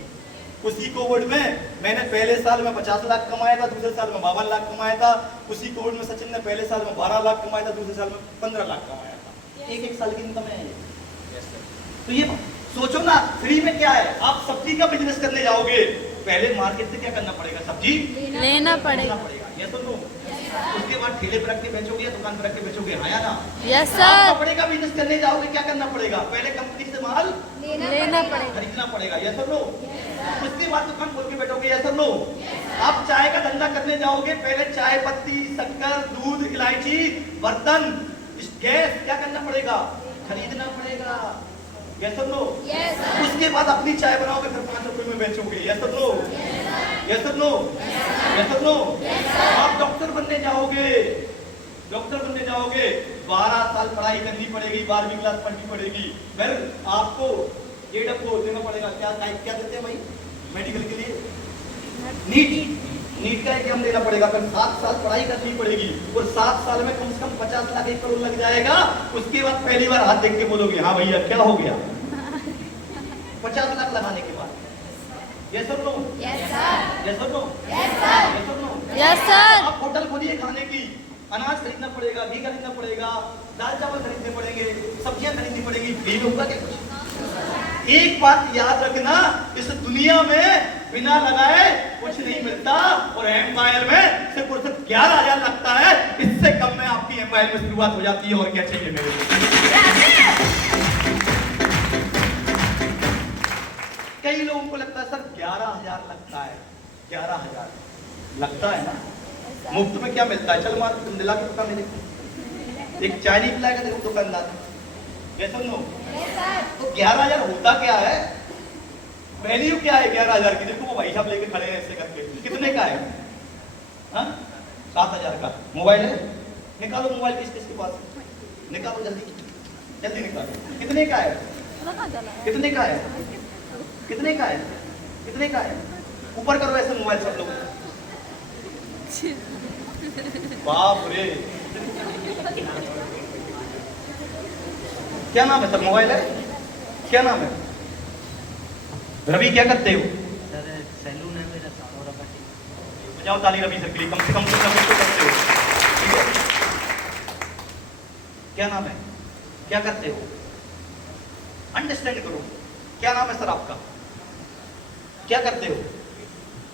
उसी कोविड में मैंने पहले साल में 50 लाख कमाया था, दूसरे साल में 52 लाख कमाया था। उसी कोविड में सचिन ने पहले साल में 12 लाख कमाया था, दूसरे साल में 15 लाख कमाया था। एक साल की इनकम है। तो ये सोचो ना, फ्री में क्या है, आप सब्जी का बिजनेस करने जाओगे, पहले मार्केट से क्या करना पड़ेगा, सब्जी लेना पड़ेगा। ये तो लो। उसके बाद ठेले पर रख के बेचोगे या दुकान पर रख के बेचोगे, हाँ या ना। यस आप सर। कपड़े का बिजनेस करने जाओगे, क्या करना पड़ेगा, पहले कंपनी से माल लेना पड़ेगा, खरीदना पड़ेगा, ये सब लो। उसके बाद दुकान खोल के बैठोगे, ये सब लो। आप चाय का धंधा करने जाओगे, पहले चाय पत्ती, शक्कर, दूध, इलायची, बर्तन, गैस, क्या करना पड़ेगा, खरीदना पड़ेगा, ये सब लो। उसके बाद अपनी चाय बनाओगे, फिर 5 रुपए में बेचोगे, ये सब लो, ये सब लो, ये सब लो। आप डॉक्टर बनने जाओगे, डॉक्टर बनने जाओगे, 12 साल पढ़ाई करनी पड़ेगी, 12वीं क्लास पढ़नी पड़ेगी, फिर आपको एडअप देना पड़ेगा, क्या क्या देते हैं भाई मेडिकल के लिए, नीट का एग्जाम देना पड़ेगा, फिर 7 साल पढ़ाई करनी पड़ेगी, और 7 साल में कम से कम 50 लाख 1 करोड़ लग जाएगा। उसके बाद पहली बार हाथ देख के बोलोगे हाँ भैया क्या हो गया, 50 लाख लगाने के बाद। ये सब लो, ये सब लो, ये सब लो। Yes sir. आप होटल खोलिए खाने की, अनाज खरीदना पड़ेगा, घी खरीदना पड़ेगा, दाल चावल खरीदने पड़ेंगे, सब्जियां खरीदनी पड़ेगी, फेल होगा क्या कुछ। एक बात याद रखना, इस दुनिया में बिना लगाए कुछ नहीं मिलता, और एम्पायर में सिर्फ और सिर्फ 11,000 लगता है, इससे कम में आपकी एम्पायर में शुरुआत हो जाती है। और क्या चाहिए मेरे को। कई लोगों को लगता है सर 11,000 लगता है, 11,000 लगता है ना, मुफ्त में क्या मिलता है, चल मार तुम दिला के पका मेरे को, एक चाय नहीं पिलाएगा देखो दुकानदार, ये सुन लो। तो 11,000 होता क्या है, वैल्यू क्या है 11,000 की, देखो वो भाई साहब लेके खड़े हैं ऐसे करके, कितने का है, 7,000 का। मोबाइल है, निकालो मोबाइल, किस किसके पास है, निकालो जल्दी जल्दी निकालो, कितने का है, कितने का है, कितने का है, कितने का है, ऊपर करो ऐसे मोबाइल सब लोग, बाप रे। क्या नाम है सर, मोबाइल है, क्या नाम है, रवि क्या करते हो, सर सैलून है मेरा, सालोरा का। बजाओ ताली रवि सर के लिए, कम से कम कुछ ना कुछ तो करते हो, ठीक है। क्या नाम है, क्या करते हो, अंडरस्टैंड करो, क्या नाम है सर आपका, क्या करते हो,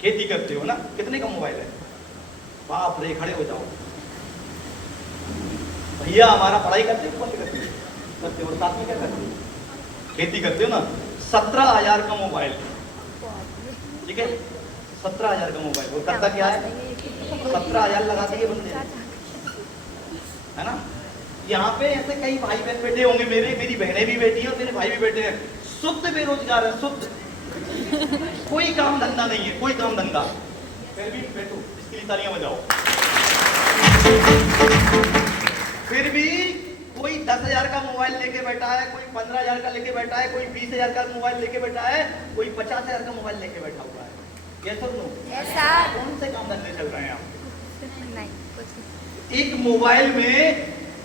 खेती करते हो ना, कितने का मोबाइल है, बाप रे, खड़े हो जाओ भैया, हमारा पढ़ाई करते हो, बंद करते हो, और साथ में क्या करते हो, खेती करते हो ना, 17,000 का मोबाइल, ठीक है, 17,000 का मोबाइल, वो करता क्या है, 17,000 लगा दिए बंदे, है ना। यहाँ पे ऐसे कई भाई बहन बैठे होंगे, मेरी बहनें भी बैठी हैं और मेरे भाई भी बैठे हैं, शुद्ध बेरोजगार है, शुद्ध, कोई काम धंधा नहीं है, कोई काम धंधा, फिर भी बैठो, इसके लिए तालियां बजाओ। फिर भी कोई 10,000 का मोबाइल लेके बैठा है, कोई 15,000 का लेके बैठा है, कोई 20,000 का मोबाइल लेके बैठा है, कोई 50,000 का मोबाइल लेके बैठा हुआ है। ये सब नो यस सर। कौन से काम धंधे चल रहे हैं आप? नहीं कुछ नहीं। एक मोबाइल में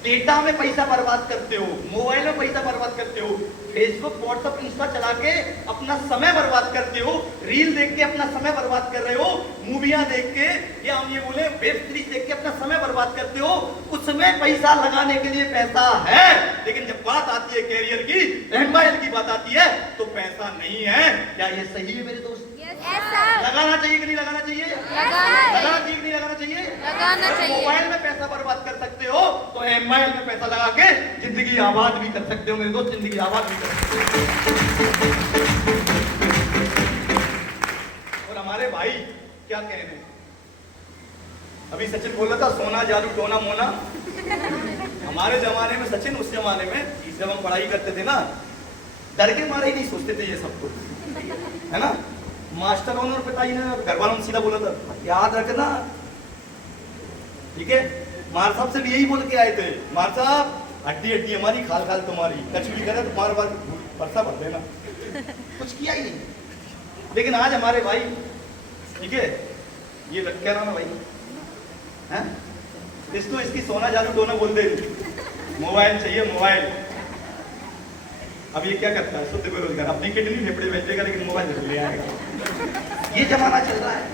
डेटा में पैसा बर्बाद करते हो, मोबाइल में पैसा बर्बाद करते हो, फेसबुक व्हाट्सएप इंस्टा चला के अपना समय बर्बाद करते हो, रील देख के अपना समय बर्बाद कर रहे हो, मूवियां देख के या हम ये बोले वेब सीरीज देख के अपना समय बर्बाद करते हो। उसमें पैसा लगाने के लिए पैसा है, लेकिन जब बात आती है कैरियर की, मोबाइल की बात आती है तो पैसा नहीं है। क्या ये सही है मेरे दोस्त? Yes sir. लगाना चाहिए कि नहीं लगाना चाहिए? लगाना चाहिए कि नहीं लगाना चाहिए? लगाना अगर चाहिए। मोबाइल में पैसा बर्बाद कर सकते हो तो मोबाइल में पैसा लगा के जिंदगी आबाद भी कर सकते हो मेरे दोस्त, जिंदगी आबाद भी कर सकते हो। और हमारे भाई क्या कह रहे हैं, अभी सचिन बोल रहा था सोना जादू टोना मोना। हमारे जमाने में सचिन, उस जमाने में जब हम पढ़ाई करते थे ना, डर के मारे ही नहीं सोचते थे ये सब कुछ, है ना। मास्टरों और पिताजी ने घर वालों ने सीधा बोला था याद रखना, ठीक है। मार साहब से भी यही बोल के आए थे, मार साहब हड्डी हड्डी हमारी, खाल खाल तुम्हारी, कच भी करे तो मार बार परसा भर देना। कुछ किया ही नहीं। लेकिन आज हमारे भाई, ठीक है, ये क्या नाम है भाई, हैं? इसको इसकी सोना जादू टोना बोल दे, मोबाइल चाहिए मोबाइल। अब ये क्या करता है, शुद्ध बेरोजगार, अपनी किडनी फेफड़े बेचेगा लेकिन मोबाइल ले आएगा। ये जमाना चल रहा है,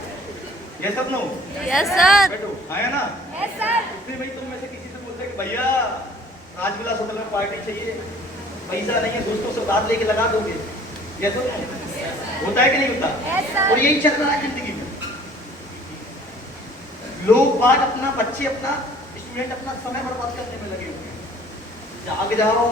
ये सब नो। Yes sir. बैठो, आया ना? Yes sir. फिर भाई तुम में से किसी से बोलते हैं कि भैया राजविलास होटल में पार्टी चाहिए, पैसा नहीं है, दोस्तों से उधार लेके लगा दोगे, ये सब होता है कि नहीं होता? Yes sir. और यही चल रहा है जिंदगी में। लोग बाग अपना, बच्चे अपना, स्टूडेंट अपना समय बर्बाद करने में लगे हुए हैं। जाग जाओ,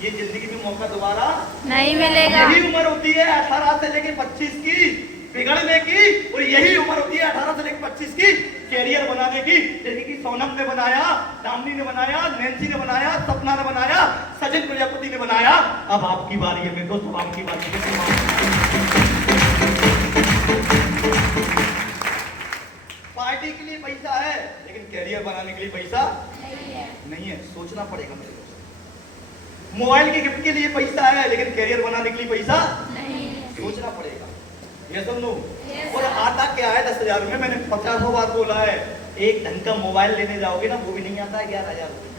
ये जिंदगी में मौका दोबारा नहीं मिलेगा। यही उम्र होती है 18 से लेके 25 की बिगड़ने की, और यही उम्र होती है 18 से लेकर 25 की कैरियर बनाने की। जैसे कि सोनम ने बनाया, दामिनी ने बनाया, नैन्सी ने बनाया, सपना ने बनाया, सचिन प्रजापति ने बनाया। अब आपकी बारी है मेरे दोस्त, अब आपकी बारी है। पार्टी के लिए पैसा है लेकिन कैरियर बनाने के लिए पैसा नहीं है, सोचना पड़ेगा मेरे दोस्त। मोबाइल की गिफ्ट के लिए पैसा है लेकिन कैरियर बनाने के लिए पैसा सोचना पड़ेगा। ये सब नो। और आता क्या है 10,000 में, मैंने 50 बार बोला है, एक ढंग का मोबाइल लेने जाओगे ना वो भी नहीं आता है 11,000 रुपये।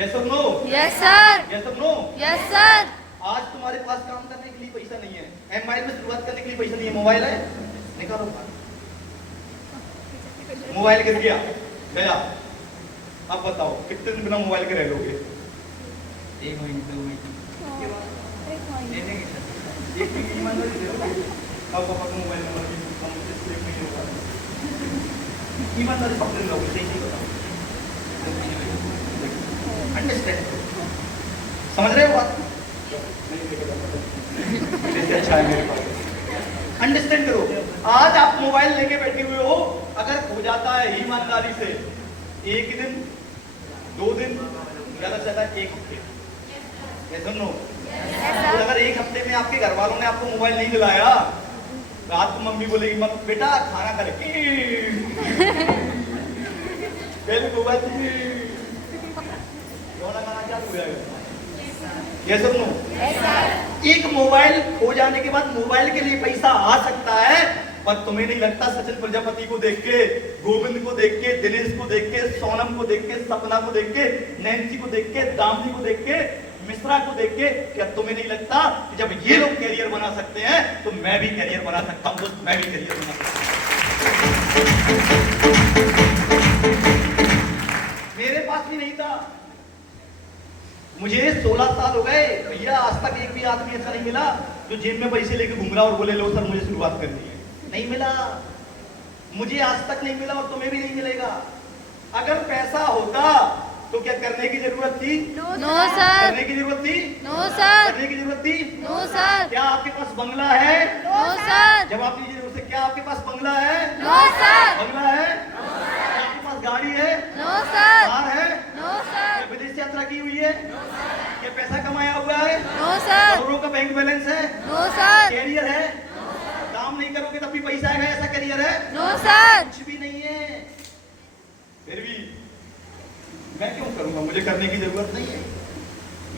ये सब नो। Yes sir. ये सब नो। Yes sir. आज तुम्हारे पास काम करने के लिए पैसा नहीं है, मोबाइल में शुरुआत करने के लिए पैसा नहीं है, मोबाइल है निकालो बाहर। मोबाइल गिर गया गया, अब बताओ कितने दिन बिना मोबाइल के रह लोगे? 1 महीने 2 महीने दे देंगे सर। एक दिन ईमानदारी दे दो, कब पापा का मोबाइल नंबर भी हम उससे सेव नहीं होगा। ईमानदारी सब दिन लोगे, सही बताओ। अंडरस्टैंड, समझ रहे हो बात? जैसे अच्छा है मेरे पास, अंडरस्टैंड करो। आज आप मोबाइल लेके बैठे हुए हो, अगर हो जाता है ईमानदारी से 1 दिन 2 दिन ज्यादा से ज्यादा 1 हफ्ते, सुनो। तो अगर 1 हफ्ते में आपके घर वालों ने आपको मोबाइल नहीं दिलाया, रात को मम्मी बोलेगी मत बेटा खाना करे पहले मोबाइल गाना क्या हो जाएगा? ये सब नो। एक मोबाइल खो जाने के बाद मोबाइल के लिए पैसा आ सकता है, पर तुम्हें नहीं लगता सचिन प्रजापति को देख के, गोविंद को देख के, दिनेश को देख के, सोनम को देख के, सपना को देख के, नैन्सी को देख के, दामिनी को देख के, मिश्रा को देख के, क्या तुम्हें नहीं लगता कि जब ये लोग कैरियर बना सकते हैं तो मैं भी कैरियर बना सकता हूं दोस्त, मैं भी कैरियर बना सकता हूं। मेरे पास भी नहीं था, मुझे 16 साल हो गए भैया, आज तक एक भी आदमी ऐसा नहीं मिला जो जेब में पैसे लेके घूम रहा और बोले लो सर मुझे शुरुआत करनी है। नहीं मिला, मुझे आज तक नहीं मिला और तुम्हें भी नहीं मिलेगा। अगर पैसा होता तो क्या करने की जरूरत थी? No sir. करने की जरूरत थी? No sir. करने की जरूरत थी? No sir. क्या आपके पास बंगला है? No sir. जवाब दीजिए जरूर से, क्या आपके पास बंगला है? No sir. बंगला है? क्या आपके पास गाड़ी है? No sir. कार है? No sir. क्या विदेश यात्रा की हुई है? क्या पैसा कमाया हुआ है? No sir. करोड़ों का बैंक बैलेंस है? No sir. कैरियर है? काम नहीं करोगे तब भी पैसा आएगा ऐसा करियर है? No sir. कुछ भी नहीं है। फिर भी मैं क्यों करूंगा, मुझे करने की जरूरत नहीं है,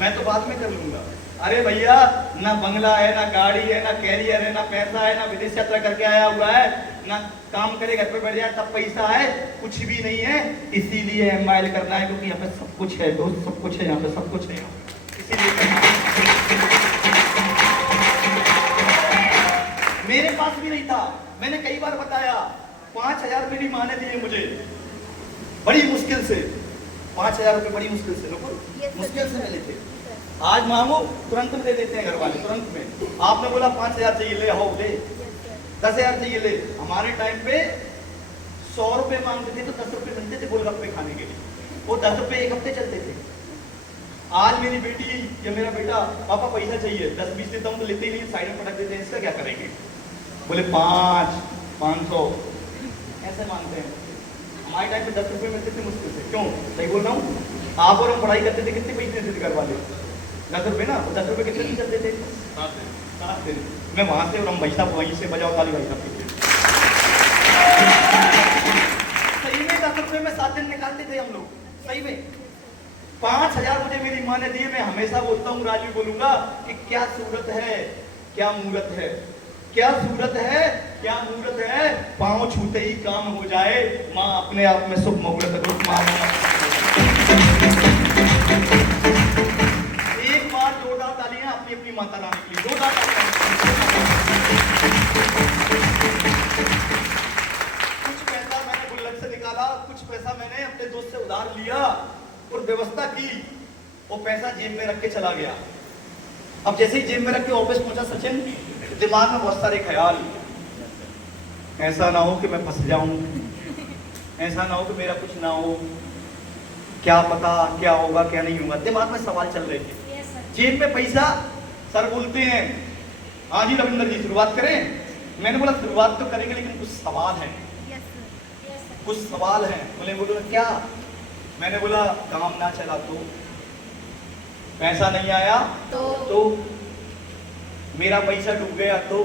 मैं तो बाद में कर लूंगा। अरे भैया, ना बंगला है, ना गाड़ी है, ना कैरियर है, ना पैसा है, ना विदेश यात्रा करके आया हुआ है, ना काम करे घर पे बैठ जाए तब पैसा है, कुछ भी नहीं है। इसीलिए एमआईएल करना है, क्योंकि यहाँ पे सब कुछ है दोस्त, सब कुछ है यहाँ पे, सब कुछ है यहाँ पे। इसीलिए करना है। मेरे पास भी नहीं था, मैंने कई बार बताया। 5,000 मेरी माँ ने दिए मुझे, बड़ी मुश्किल से 5,000 रुपए, बड़ी मुश्किल से, मुश्किल से मिले थे। आज मांगो तुरंत में दे देते हैं घर वाले, तुरंत में। आपने बोला 5,000 चाहिए, ले हो ले। 10,000 चाहिए, ले। हमारे टाइम पे 100 रुपए मांगते थे तो 10 रुपए मिलते थे गोलगप्पे खाने के लिए, वो 10 रुपए एक हफ्ते चलते थे। आज मेरी बेटी या मेरा बेटा, पापा पैसा चाहिए, 10-20 देता हूँ तो लेते ही नहीं, साइड में पटक देते हैं, इसका क्या करेंगे? बोले 500 ऐसे मांगते हैं। हमारे टाइम पे 10 रुपए मिलते थे मुश्किल से। क्यों? सही बोल रहा हूँ? आप और हम पढ़ाई करते थे, कितने पैसे देते थे घर वाले? 10 रुपए ना, 10 रुपए कितने दिन चलते थे? 7 दिन। मैं वहां से और हम भाई साहब वहीं से बजाओ ताली भाई साहब के। सही में 10 रुपए में 7 दिन निकालते थे हम लोग, सही में। 5,000 मुझे मेरी माँ ने दिए। मैं हमेशा बोलता हूँ, राजू बोलूंगा कि क्या सूरत है, क्या मूरत है, क्या सूरत है, क्या मूरत है। पांव छूते ही काम हो जाए, माँ अपने आप में शुभ मुहूर्त रूप माँ। एक बार जोरदार तालियां अपनी अपनी माता रानी के लिए, जोरदार तालियां। कुछ पैसा मैंने गुल्लक से निकाला, कुछ पैसा मैंने अपने दोस्त से उधार लिया और व्यवस्था की। वो पैसा जेब में रख के चला गया। अब जैसे ही जेब में रख के ऑफिस पहुंचा सचिन, दिमाग में बहुत सारे ख्याल, ऐसा ना हो कि मैं फंस जाऊं, ऐसा ना हो कि मेरा कुछ ना हो, क्या पता क्या होगा क्या नहीं होगा, दिमाग में सवाल चल रहे थे। जेब में पैसा, सर बोलते हैं हाँ जी रविंदर जी शुरुआत करें। मैंने बोला शुरुआत तो करेंगे लेकिन कुछ सवाल है, कुछ सवाल है। बोले क्या? मैंने बोला काम ना चला तो, पैसा नहीं आया तो मेरा पैसा डूब गया तो,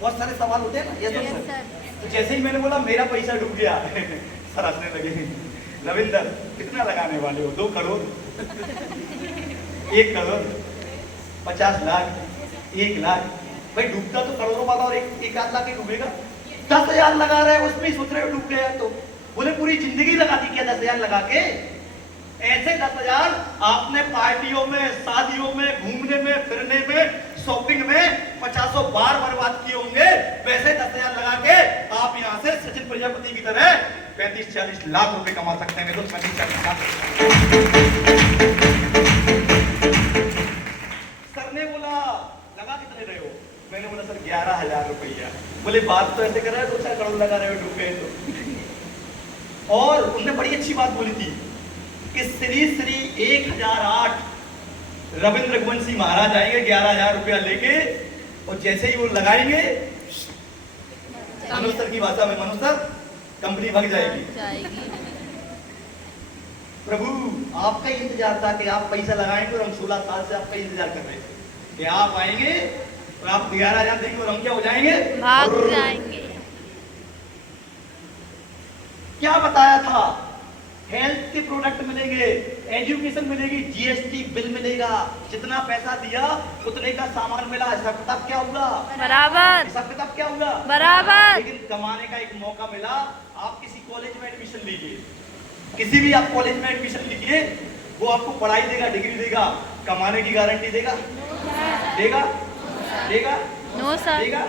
बहुत सारे सवाल होते हैं ना। ये सर, तो जैसे ही मैंने बोला मेरा पैसा डूब गया सर हंसने लगे। रविंदर कितना लगाने वाले हो? 2 करोड़ 1 करोड़ 50 लाख 1 लाख? भाई डूबता तो करोड़ों वाला और 1-1 लाख ही डूबेगा। 10,000 लगा रहे हैं उसमें ही सोच रहे हो डूब गया तो। बोले पूरी जिंदगी लगा दी क्या 10,000 लगा के? ऐसे 10,000 आपने पार्टियों में, शादियों में, घूमने में, फिरने में, शॉपिंग में 50 बार बर्बाद किए होंगे। वैसे 10,000 लगा के आप यहाँ से सचिन प्रजापति की तरह 35-40 लाख रुपए कमा सकते हैं। तो 35-40 लाख। सर ने बोला लगा कितने रहे हो? मैंने बोला सर 11,000 रुपया। बोले बात तो ऐसे कर रहे हो 2-4 करोड़ लगा रहे हो, डूब गए तो। और उन्होंने बड़ी अच्छी बात बोली थी कि श्री 1008 रविंद्र रघुवंशी महाराज आएंगे 11,000 रुपया लेके, और जैसे ही वो लगाएंगे, मनोज सर की भाषा में, मनोज सर कंपनी भाग जाएगी। प्रभु आपका इंतजार था कि आप पैसा लगाएंगे और हम 16 साल से आपका इंतजार कर रहे थे कि आप आएंगे और आप 11,000 देंगे और हम क्या हो जाएंगे? भाग जाएंगे। क्या बताया था? हेल्थ के प्रोडक्ट मिलेंगे, एजुकेशन मिलेगी, जीएसटी बिल मिलेगा, जितना पैसा दिया उतने का सामान मिला। हिसाब किताब क्या होगा? बराबर। हिसाब किताब क्या होगा? बराबर। लेकिन कमाने का एक मौका मिला। आप किसी कॉलेज में एडमिशन लीजिए, किसी भी आप कॉलेज में एडमिशन लीजिए, वो आपको पढ़ाई देगा, डिग्री देगा, कमाने की गारंटी देगा? देगा? देगा? No sir. देगा?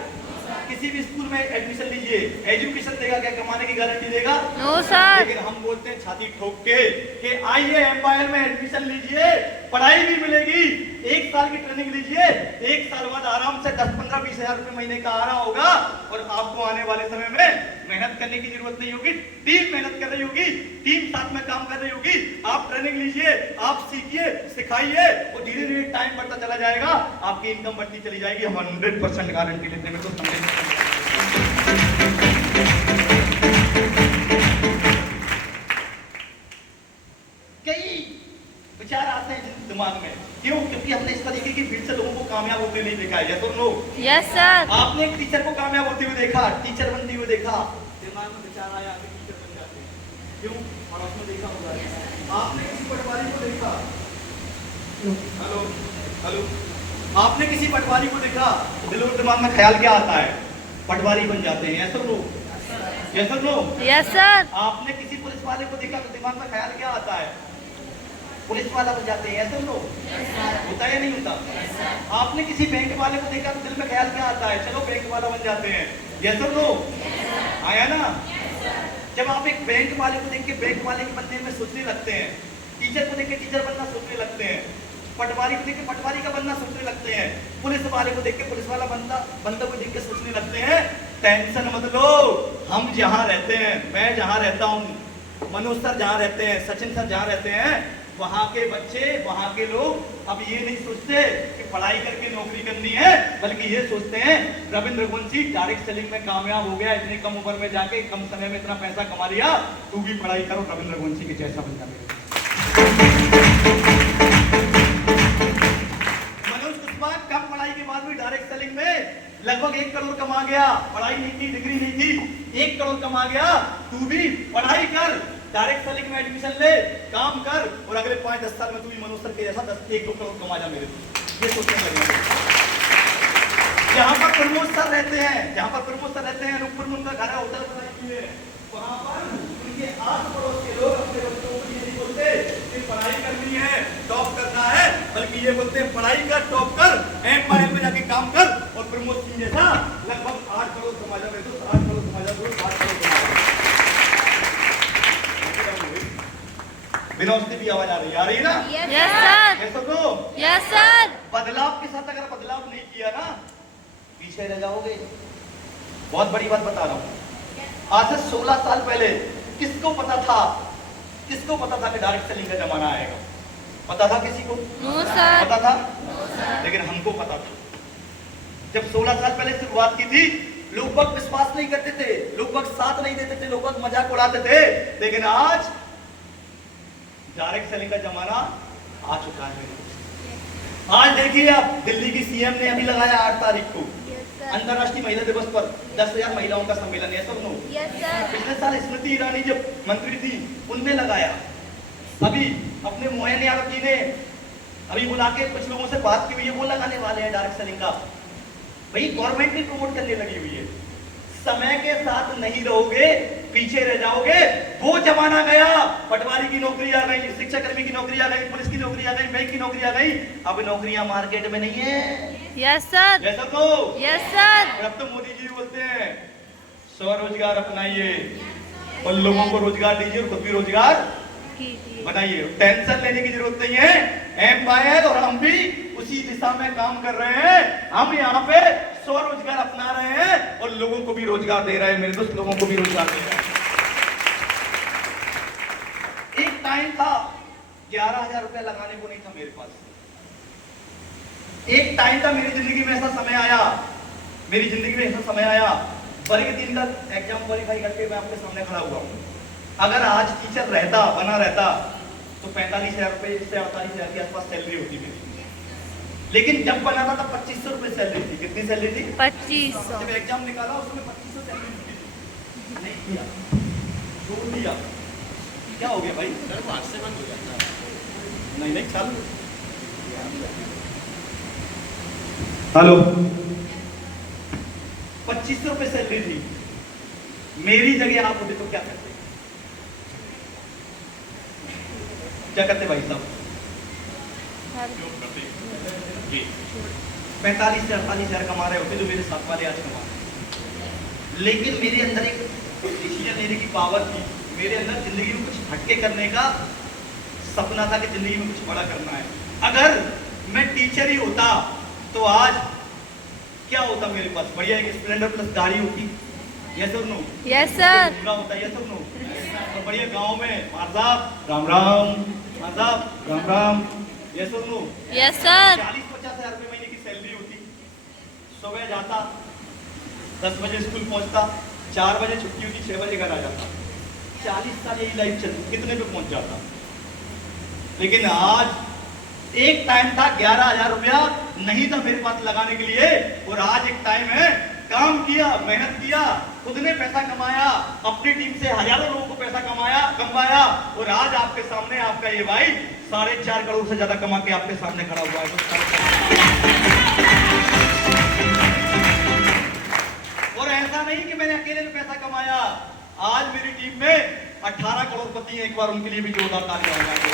किसी भी स्कूल में एडमिशन लीजिए, एजुकेशन देगा, क्या कमाने की गारंटी देगा? No sir. लेकिन हम बोलते हैं छाती ठोक के कि आइए एम्पायर में एडमिशन लीजिए, पढ़ाई भी मिलेगी, 1 साल की ट्रेनिंग लीजिए, 1 साल बाद आराम से 10-15-20 हजार रुपए महीने का आ रहा होगा, और आपको आने वाले समय में मेहनत करने की जरूरत नहीं होगी। टीम मेहनत कर रही होगी, टीम साथ में काम कर रही होगी। आप ट्रेनिंग लीजिए, आप सीखिए, सिखाइए, और धीरे धीरे टाइम बढ़ता चला जाएगा, आपकी इनकम बढ़ती चली जाएगी। हम 100% गारंटी लेते हैं। तो कई विचार आते हैं दिमाग में, क्यों? क्योंकि क्योंकि हमने इस तरीके की भीड़ से लोगों को कामयाब होते नहीं देखा है। यस और नो? Yes sir. आपने एक टीचर को कामयाब होते हुए देखा, टीचर बनते हुए देखा, दिमाग में विचार आया कि टीचर बन जाते हैं, क्यों? पड़ोस में देखा होगा। आपने किसी पटवारी को देखा, हेलो हेलो, आपने किसी पटवारी को देखा, दिल और दिमाग में ख्याल क्या आता है? पटवारी बन जाते हैं। यस और नो? यस और नो? Yes sir. आपने किसी पुलिस वाले को देखा तो दिमाग में ख्याल क्या आता है? पुलिस वाला बन जाते हैं। यस और नो? होता है या नहीं होता? आपने किसी बैंक वाले को देखा तो दिल में ख्याल क्या आता है? चलो बैंक वाला बन जाते हैं। यस और नो? आया ना? जब आप एक बैंक वाले को देख के बैंक वाले के बनने में सोचने लगते हैं, टीचर को देख के टीचर बनना सोचने लगते हैं, पटवारी को देख के पटवारी का बनना सोचने लगते हैं, पुलिस वाले को देख के पुलिस वाला बंदा को देख के सोचने लगते हैं, टेंशन मत लो, हम जहाँ रहते हैं, मैं जहाँ रहता हूँ, मनोज सर जहाँ रहते हैं, सचिन सर जहाँ रहते हैं, वहाँ के बच्चे, वहाँ के लोग अब ये नहीं सोचते कि पढ़ाई करके नौकरी करनी है, बल्कि ये सोचते हैं रविंद्र रघुवंशी डायरेक्ट सेलिंग में कामयाब हो गया, इतनी कम उम्र में जाके कम समय में इतना पैसा कमा लिया, तू भी पढ़ाई करो रविंद्र रघुवंशी के जैसा बन जा। कम पढ़ाई के बाद भी डायरेक्ट सेलिंग में लगभग 1 करोड़ कमा गया, पढ़ाई नहीं थी, डिग्री नहीं थी, 1 करोड़ कमा गया, तू भी पढ़ाई कर, डायरेक्ट सेलिंग में एडमिशन ले, काम कर और अगले 5-10 साल में तू भी मनोज सर के जैसा 1-2 करोड़ कमा जा मेरे। ये सोचने लगे। जहाँ पर प्रमोद सर रहते हैं, रूपपुर में उनका घर है, होटल बनाई हुई है, वहाँ पर उनके आस पड़ोस के लोग अपने बच्चों को ये नहीं बोलते कि पढ़ाई करनी है, टॉप करना है, बल्कि ये बोलते हैं पढ़ाई कर, टॉप कर, एम में जाके काम कर और प्रमोद सिंह जैसा लगभग 8 करोड़ कमा जा मेरे दोस्त, 8 करोड़ कमा जा दोस्त, 8 करोड़ कमा जा। बिना उसकी भी आवाज आ रही है ना? Yes sir. यस और नो? Yes sir. बदलाव के साथ अगर बदलाव नहीं किया ना, पीछे रह जाओगे। बहुत बड़ी बात बता रहा हूँ, आज से 16 साल पहले किसको पता था कि डायरेक्ट सेलिंग का जमाना आएगा? पता था किसी को? No sir. पता था? लेकिन हमको पता था। जब 16 साल पहले शुरुआत की थी, लोग वक्त विश्वास नहीं करते थे, लोग वक्त साथ नहीं देते थे, लोग वक्त मजाक उड़ाते थे, लेकिन आज डायरेक्ट सेलिंग का जमाना आ चुका है। आज देखिए आप, दिल्ली की सीएम ने अभी लगाया 8 तारीख को अंतर्राष्ट्रीय महिला दिवस पर 10,000 महिलाओं का सम्मेलन है। सब नो? पिछले साल स्मृति ईरानी जब मंत्री थी, उनने लगाया। अभी अपने मोहन यादव जी ने अभी बुला के कुछ लोगों से बात की हुई है, वो लगाने वाले हैं डायरेक्ट सेलिंग का। भाई गवर्नमेंट भी प्रमोट करने लगी हुई है। समय के साथ नहीं रहोगे, पीछे रह जाओगे। वो जमाना गया, पटवारी की नौकरी आ गई, शिक्षा कर्मी की नौकरी आ गई, पुलिस की नौकरी आ गई, बैंक की नौकरी आ गई। अब नौकरियां मार्केट में नहीं है। Yes sir. जैसा तो यस सर। और अब तो मोदी जी बोलते हैं स्वरोजगार अपनाइए और लोगों को रोजगार दीजिए और खुद भी रोजगार बनाइए। टेंशन लेने की जरूरत नहीं है। एम्पायर और हम भी उसी दिशा में काम कर रहे हैं। हम यहाँ पे स्वरोजगार अपना रहे हैं और लोगों को भी रोजगार दे रहे हैं। मेरे दोस्त, लोगों को भी रोजगार दे रहे हैं। एक टाइम था 11,000 रुपया लगाने को नहीं था मेरे पास। एक टाइम था, मेरी जिंदगी में ऐसा समय आया, वर्ग 3 का एग्जाम क्वालिफाई करके मैं आपके सामने खड़ा हुआ हूँ। अगर आज टीचर बना रहता तो 45,000 रुपए से 48,000 के आसपास सैलरी होती मेरी। लेकिन जब बना था तब 2,500 रुपए सैलरी थी। कितनी सैलरी थी? 2500। जब एग्जाम निकाला उसमें 2,500 सैलरी थी। नहीं किया, छोड़ दिया। क्या हो गया भाई? सर वो से बंद हो जाता। नहीं चालू। हेलो, 2,500 रुपए सैलरी थी। मेरी जगह आप होते तो क्या करते? भाई साहब? 45 से 48,000 कमा रहे होते जो मेरे साथ वाले आज कमा रहे। लेकिन मेरे अंदर एक डिसीजन लेने की पावर थी। मेरे अंदर जिंदगी में कुछ हटके करने का सपना था कि जिंदगी में कुछ बड़ा करना है। अगर मैं टीचर ही होता तो आज क्या होता मेरे पास? बढ़िया एक स्प्लेंडर प्लस गाड़ी होती। यस और नो? Yes sir. पूरा होता। यस और नो? तो बढ़िया गांव में मारदाब राम राम, मारदाब राम राम। यस और नो? Yes sir. 40-50 हजार रुपए महीने की सैलरी होती। सुबह जाता, 10 बजे स्कूल पहुंचता, 4 बजे छुट्टी होती, 6 बजे घर आ जाता। 40 साल यही लाइफ चलती, कितने पे पहुंच जाता? लेकिन आज एक टाइम था 11,000 रुपया नहीं था मेरे पास लगाने के लिए, और आज एक टाइम है, काम किया, मेहनत किया, खुद ने पैसा कमाया, अपनी टीम से हजारों लोगों को पैसा कमवाया, और आज आपके सामने आपका ये भाई 4.5 करोड़ से ज्यादा कमा के आपके सामने खड़ा हुआ है। और ऐसा नहीं कि मैंने अकेले में पैसा कमाया, आज मेरी टीम में 18 करोड़पति हैं। एक बार उनके लिए भी जोरदार तालियां होंगी।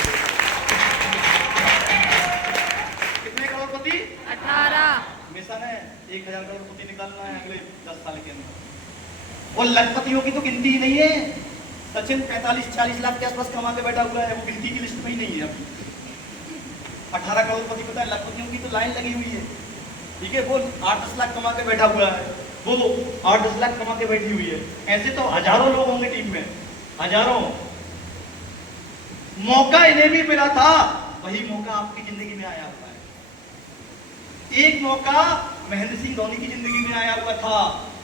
कितने करोड़पति? 18। मिशन है 1,000 करोड़पति निकालना है अगले 10 साल के अंदर। और लखपतियों की तो गिनती ही नहीं है। सचिन 45-40 लाख के आसपास कमा के बैठा हुआ है, वो गिनती की लिस्ट में ही नहीं है अभी। 18 करोड़पति पता है, लखपतियों की तो लाइन लगी हुई है। ठीक है, वो 8-10 लाख कमा के बैठा हुआ है, वो 8-10 लाख कमा के बैठी हुई है। ऐसे तो हजारों लोग होंगे टीम में, हजारों। मौका इन्हें भी मिला था, वही मौका आपकी जिंदगी में आया हुआ है। एक मौका महेंद्र सिंह धोनी की जिंदगी में आया हुआ था।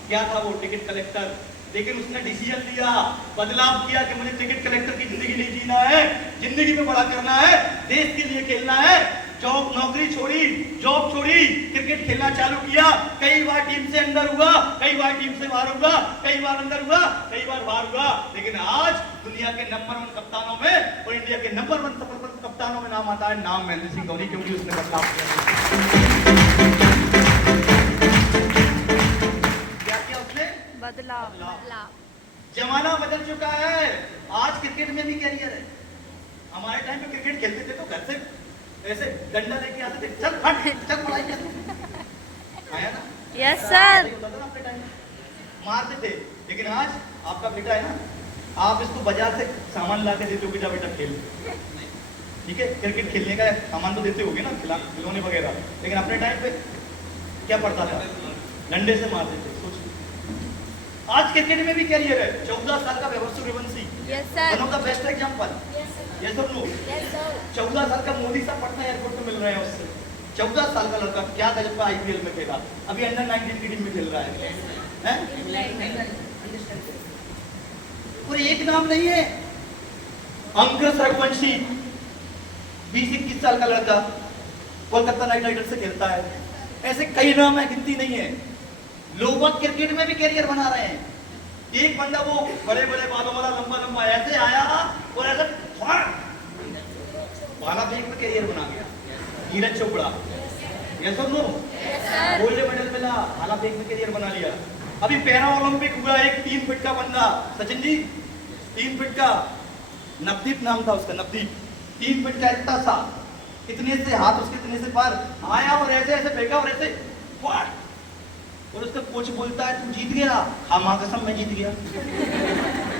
क्या था वो? Ticket collector. लेकिन उसने डिसीजन लिया, बदलाव किया कि मुझे टिकट कलेक्टर की जिंदगी नहीं जीना है, जिंदगी में बड़ा करना है, देश के लिए खेलना है। जॉब नौकरी छोड़ी, जॉब छोड़ी, क्रिकेट खेलना चालू किया। कई बार टीम से अंदर हुआ, कई बार टीम से बाहर हुआ, कई बार अंदर हुआ, कई बार बाहर हुआ। लेकिन आज दुनिया के नंबर 1 कप्तानों में और इंडिया के नंबर 1 सफल कप्तानों में नाम आता है, नाम महेंद्र सिंह धोनी, क्योंकि उसने बदलाव किया। क्या किया उसने? बदलाव। जमाना बदल चुका है। आज क्रिकेट में भी कैरियर है। हमारे टाइम पे क्रिकेट खेलते थे तो घर से ऐसे डंडा लेके आते थे, चल हट, चल पढ़ाई कर। आया ना? Yes sir. अपने टाइम मारते थे। लेकिन आज आपका बेटा है ना, आप इसको बाजार से सामान ला के देते हो कि जा बेटा खेल। ठीक है, क्रिकेट खेलने का सामान तो देते होगे ना, खिलौने वगैरह। लेकिन अपने टाइम पे क्या पड़ता था? डंडे से मारते थे। सोच, आज क्रिकेट में भी कैरियर है। 14 साल का Vaibhav Suryavanshi, yes sir. One of the best example. Yes और नो? 14 साल का मोदी साहब पटना एयरपोर्ट पे मिल रहे हैं उससे। 14 साल का लड़का, क्या गजब का आईपीएल में खेला। अभी अंडर 19 की टीम में खेल रहा है। और एक नाम नहीं है, अंकुश रघुवंशी, 20-21 साल का लड़का, कोलकाता नाइट राइडर्स से खेलता है। ऐसे कई नाम है, गिनती नहीं है। लोग क्रिकेट में भी कैरियर बना रहे हैं। एक बंदा वो बड़े बड़े बालों वाला लंबा ऐसे आया और ऐसे भाला फेंक में कैरियर बना गया। नीरज चोपड़ा, यस और नो? गोल्ड मेडल मिला, भाला फेंक में कैरियर बना लिया। अभी पैरा ओलंपिक हुआ, एक 3 फीट का बंदा, सचिन जी 3 फीट का, नवदीप नाम था उसका, नवदीप 3 फीट का इतना सा, इतने से हाथ उसके इतने से पार आया और ऐसे ऐसे फेंका और ऐसे फाट। और उसका कोच बोलता है तू जीत गया। हाँ मां कसम मैं जीत गया।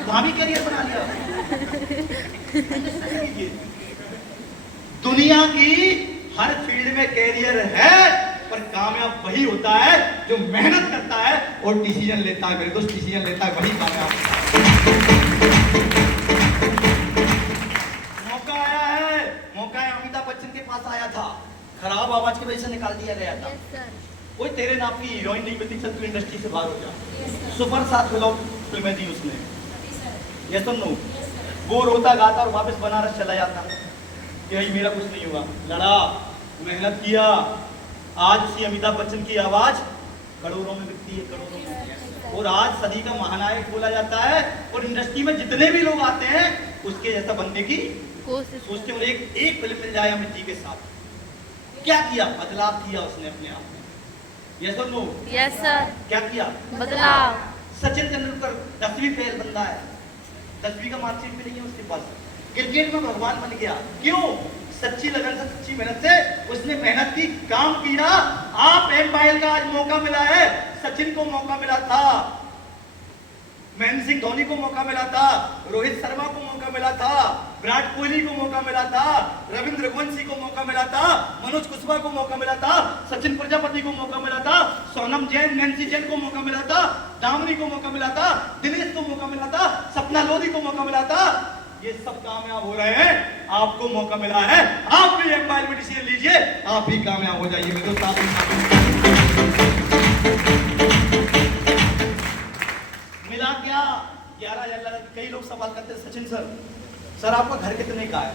वहां भी कैरियर बना लिया। दुनिया की हर फील्ड में कैरियर है, पर कामयाब वही होता है जो मेहनत करता है और डिसीजन लेता है। मेरे दोस्त, डिसीजन लेता है वही कामयाब होता है। मौका आया है, मौका है। अमिताभ बच्चन के पास आया था, खराब आवाज की वजह से निकाल दिया गया था। Yes sir. कोई तेरे नाम की हीरोइन नहीं बनती, चल तू इंडस्ट्री से बाहर हो जा। सुपर 7 फिल्में दी उसने। यस और नो? वो रोता गाता और वापस बनारस चला जाता कि भाई मेरा कुछ नहीं हुआ। लड़ा, मेहनत किया। आज उसी अमिताभ बच्चन की आवाज करोड़ों में बिकती है, करोड़ों में। और आज सदी का महानायक बोला जाता है। और इंडस्ट्री में जितने भी लोग आते हैं उसके जैसा बनने की कोशिश। सोचते हैं। एक फिल्म मिल जाए अमित जी के साथ। क्या किया? बदलाव किया उसने अपने आप में। यस और नो? Yes sir. क्या किया? बदलाव। सचिन तेंदुलकर 10वीं फेल बंदा है, 10वीं का मार्कशीट भी नहीं है उसके पास। क्रिकेट में भगवान बन गया। क्यों? सच्ची लगन से, सच्ची मेहनत से उसने मेहनत की, काम किया। आप एम्पायर का आज मौका मिला है। सचिन को मौका मिला था, महेंद्र सिंह धोनी को मौका मिला था, रोहित शर्मा को मौका मिला था, विराट कोहली को मौका मिला था, रविंद्र रघुवंशी को मौका मिला था, मनोज कुशवाहा को मौका मिला था, सचिन प्रजापति को मौका मिला था, सोनम जैन, नैन्सी जैन को मौका मिला था, दामनी को मौका मिला था, दिनेश को मौका मिला था, सपना लोधी को मौका मिला था। ये सब कामयाब हो रहे हैं, आपको मौका मिला है। आप भी एम्पायर में डिसीजन लीजिए, आप भी कामयाब हो जाइए। मेरे दोस्त, मिला क्या? 11,000। कई लोग सवाल करते हैं, सचिन सर आपका घर कितने का है?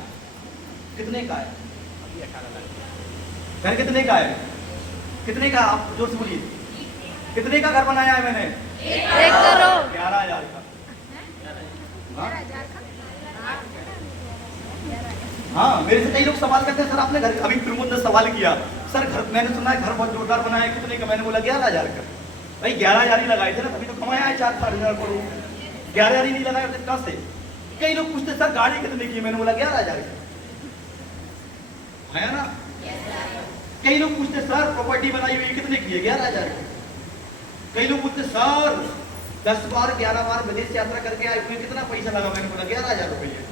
कितने का है? घर कितने का है? कितने का? आप जोर से बोलिए। कितने का घर बनाया है मैंने? 1 करोड़। 11,000 का। हाँ? हाँ, मेरे से कई लोग सवाल करते हैं, सर आपने घर, अभी प्रमोद ने सवाल किया, सर घर, मैंने सुना है घर बहुत जोरदार बनाया है, कितने का? मैंने बोला 11,000 का। भाई 11,000 ही लगाए थे ना, तभी तो कमाया है 4-5,000 करोड़। 11,000 ही नहीं लगाया तो कहाँ से? कई लोग पूछते सर गाड़ी कितने की? मैंने बोला 11,000 की है ना। कई लोग पूछते सर प्रॉपर्टी बनाई हुई कितने की है? 11,000 की। कई लोग पूछते सर 10 बार 11 बार विदेश यात्रा करके आए हुए कितना पैसा लगा? मैंने बोला 11,000 रुपये।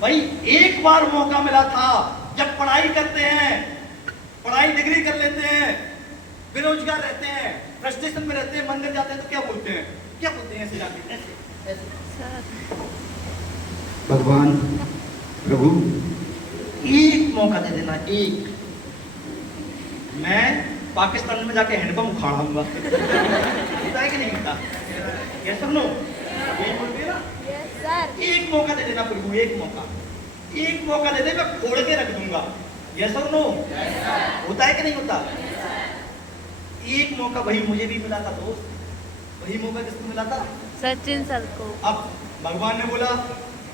भाई एक बार मौका मिला था, जब पढ़ाई करते हैं, पढ़ाई डिग्री कर लेते हैं, बेरोजगार रहते हैं, फ्रस्ट्रेशन में रहते हैं, मंदिर जाते हैं तो क्या बोलते हैं? क्या बोलते हैं? ऐसे जाके ऐसे भगवान प्रभु एक मौका दे देना, एक। मैं पाकिस्तान में जाके हैंडपंप उखाड़ाऊंगा। होता है कि नहीं होता? ये सब नो यही बोलते हैं ना। एक मौका दे देना प्रभु, एक मौका, एक मौका दे दे, मैं फोड़ के रख दूंगा। ये सब नो होता है कि नहीं होता? एक मौका वही मुझे भी मिला था दोस्त। वही मौका किसको मिला था? सचिन सर को। अब भगवान ने बोला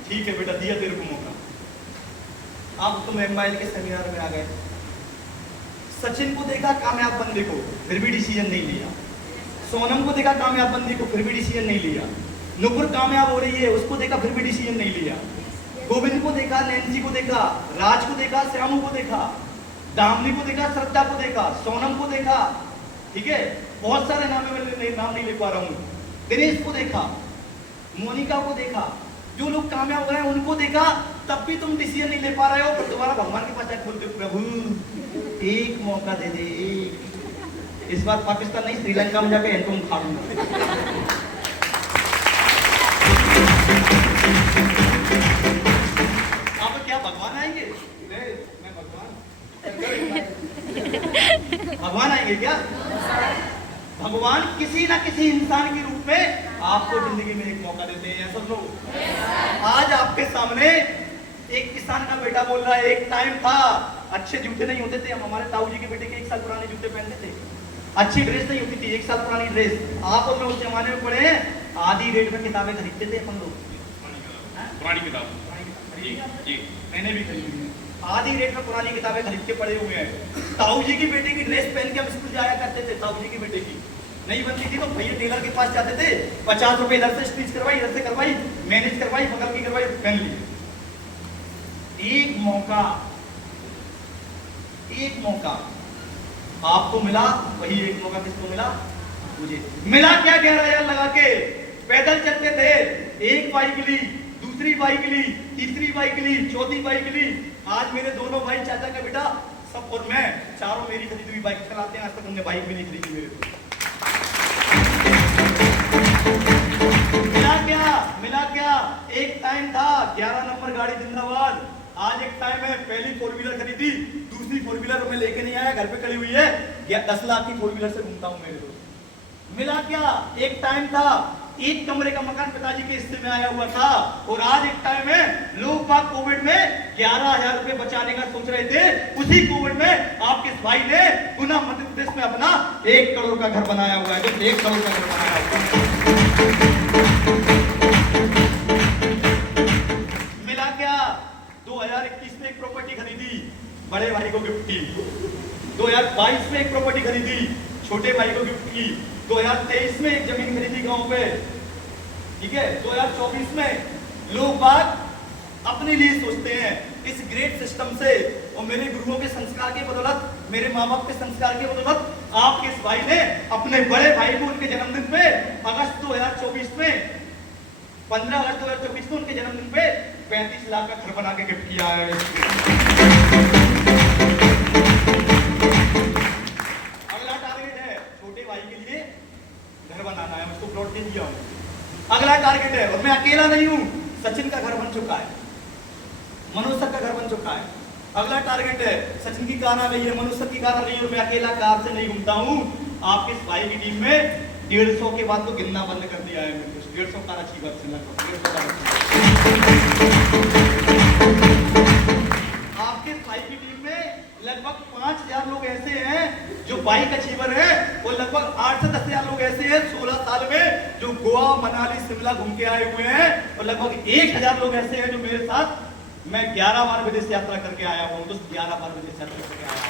ठीक है बेटा, दिया तेरे को मौका। अब तुम एमआईएल के सेमिनार में आ गए। सचिन को देखा कामयाब बंदे को, फिर भी डिसीजन नहीं लिया। सोनम को देखा कामयाब बंदे को, फिर भी डिसीजन नहीं लिया। नुपुर कामयाब हो रही है, उसको देखा, फिर भी डिसीजन नहीं लिया। गोविंद को देखा, नैन्सी को देखा, राज को देखा, श्यामू को देखा, दामनी को देखा, श्रद्धा को देखा, सोनम को देखा, ठीक है, बहुत सारे नाम मैं नाम नहीं ले पा रहा हूँ। दिनेश को देखा, मोनिका को देखा, जो लोग कामयाब हो गए उनको देखा, तब भी तुम डिसीजन नहीं ले पा रहे हो। फिर दोबारा भगवान के पास जाकर बोलते हो प्रभु एक मौका दे दे, एक। इस बार पाकिस्तान नहीं, श्रीलंका में जाके हैंडपंप उखाड़ूंगा। अब क्या भगवान आएंगे? मैं भगवान आएंगे क्या? भगवान किसी ना किसी इंसान के रूप में आपको जिंदगी में एक मौका देते हैं। सब लोग आज आपके सामने एक किसान का बेटा बोल रहा है, एक टाइम था अच्छे जूते नहीं होते थे, हम हमारे ताऊ जी के बेटे के 1 साल पुराने जूते पहनते थे, अच्छी ड्रेस नहीं होती थी, 1 साल पुरानी ड्रेस। आप और मैं उस जमाने में पढ़े हैं, आधी रेट में किताबें खरीदते थे अपन लोग। पुरानी किताब जी मैंने भी खरीदी है, आधी रेट में पुरानी किताबें खरीद के पढ़े हुए हैं। ताऊ जी की बेटे की ड्रेस पहन के हम स्कूल जाया करते थे। ताऊ जी की बेटे की नहीं बनती थी तो भैया टेलर के पास जाते थे, 50 रुपए इधर से स्टिच करवाई, इधर से करवाई, मैनेज करवाई, बगल की करवाई, पहन ली। एक मौका, एक मौका आपको मिला, वही एक मौका किसको मिला? मुझे मिला। क्या 11,000 लगा के पैदल चलते थे, एक बाइक ली, दूसरी बाइक ली, तीसरी बाइक ली, चौथी बाइक ली। आज मेरे दोनों भाई, चाचा का बेटा सब और मैं, चारों मेरी खरीदी हुई बाइक चलाते हैं। आज तक हमने बाइक भी नहीं खरीदी मेरे को। मिला क्या? मिला क्या? एक टाइम था 11 नंबर गाड़ी जिंदाबाद। आज एक टाइम है, पहली 4 व्हीलर खरीदी, दूसरी 4 व्हीलर मैं लेके नहीं आया, घर पे खड़ी हुई है, 10 लाख की 4 व्हीलर से घूमता हूं मेरे दोस्त। मिला क्या? एक टाइम था एक कमरे का मकान पिताजी के हिस्से में आया हुआ था, और आज एक टाइम है लोग बाग कोविड में 11,000 रुपए बचाने का सोच रहे थे। उसी कोविड में आपके भाई ने गुना मध्य प्रदेश में अपना 1 करोड़ का घर बनाया हुआ है। 1 करोड़ का घर बनाया हुआ है। मिला क्या? 2021 में एक प्रॉपर्टी खरीदी, बड़े भाई को गिफ्ट की। 2022 में एक प्रॉपर्टी खरीदी, छोटे भाई को गिफ्ट की। 2023 में एक जमीन खरीदी गांव पे, ठीक है। 2024 में लोग बात अपने लिए सोचते हैं। इस ग्रेट सिस्टम से और मेरे गुरुओं के संस्कार के बदौलत, मेरे माँ बाप के संस्कार के बदौलत, आपके इस भाई ने अपने बड़े भाई को उनके जन्मदिन पे अगस्त 2024 में 15 अगस्त 2024 को उनके जन्मदिन पे 35 लाख का घर बना के गिफ्ट किया है। अगला टारगेट है छोटे भाई के लिए घर बनाना है, उसको प्लॉट दे दिया हूं। अगला टारगेट है, और मैं अकेला नहीं हूं, सचिन का घर बन चुका है, मनोज सर का घर बन चुका है। अगला टारगेट है, सचिन की कार आ गई है, मनोज सर की कार आ रही है, और मैं अकेला कार से नहीं घूमता हूं। आपके इस भाई की टीम में 150 के बाद तो गिनना बंद कर दिया है मैंने। 150 कार अच्छी बात से लगभग 150 कार। आपके भाई 8,000 लोग ऐसे हैं जो बाइक अचीवर हैं, और लगभग 8 से 10,000 लोग ऐसे हैं 16 साल में जो गोवा, मनाली, शिमला घूम के आए हुए हैं, और लगभग 1,000 लोग ऐसे हैं जो मेरे साथ, मैं 11 बार विदेश यात्रा करके आया हूँ, दोस्त 11 बार विदेश यात्रा करके आया हूँ।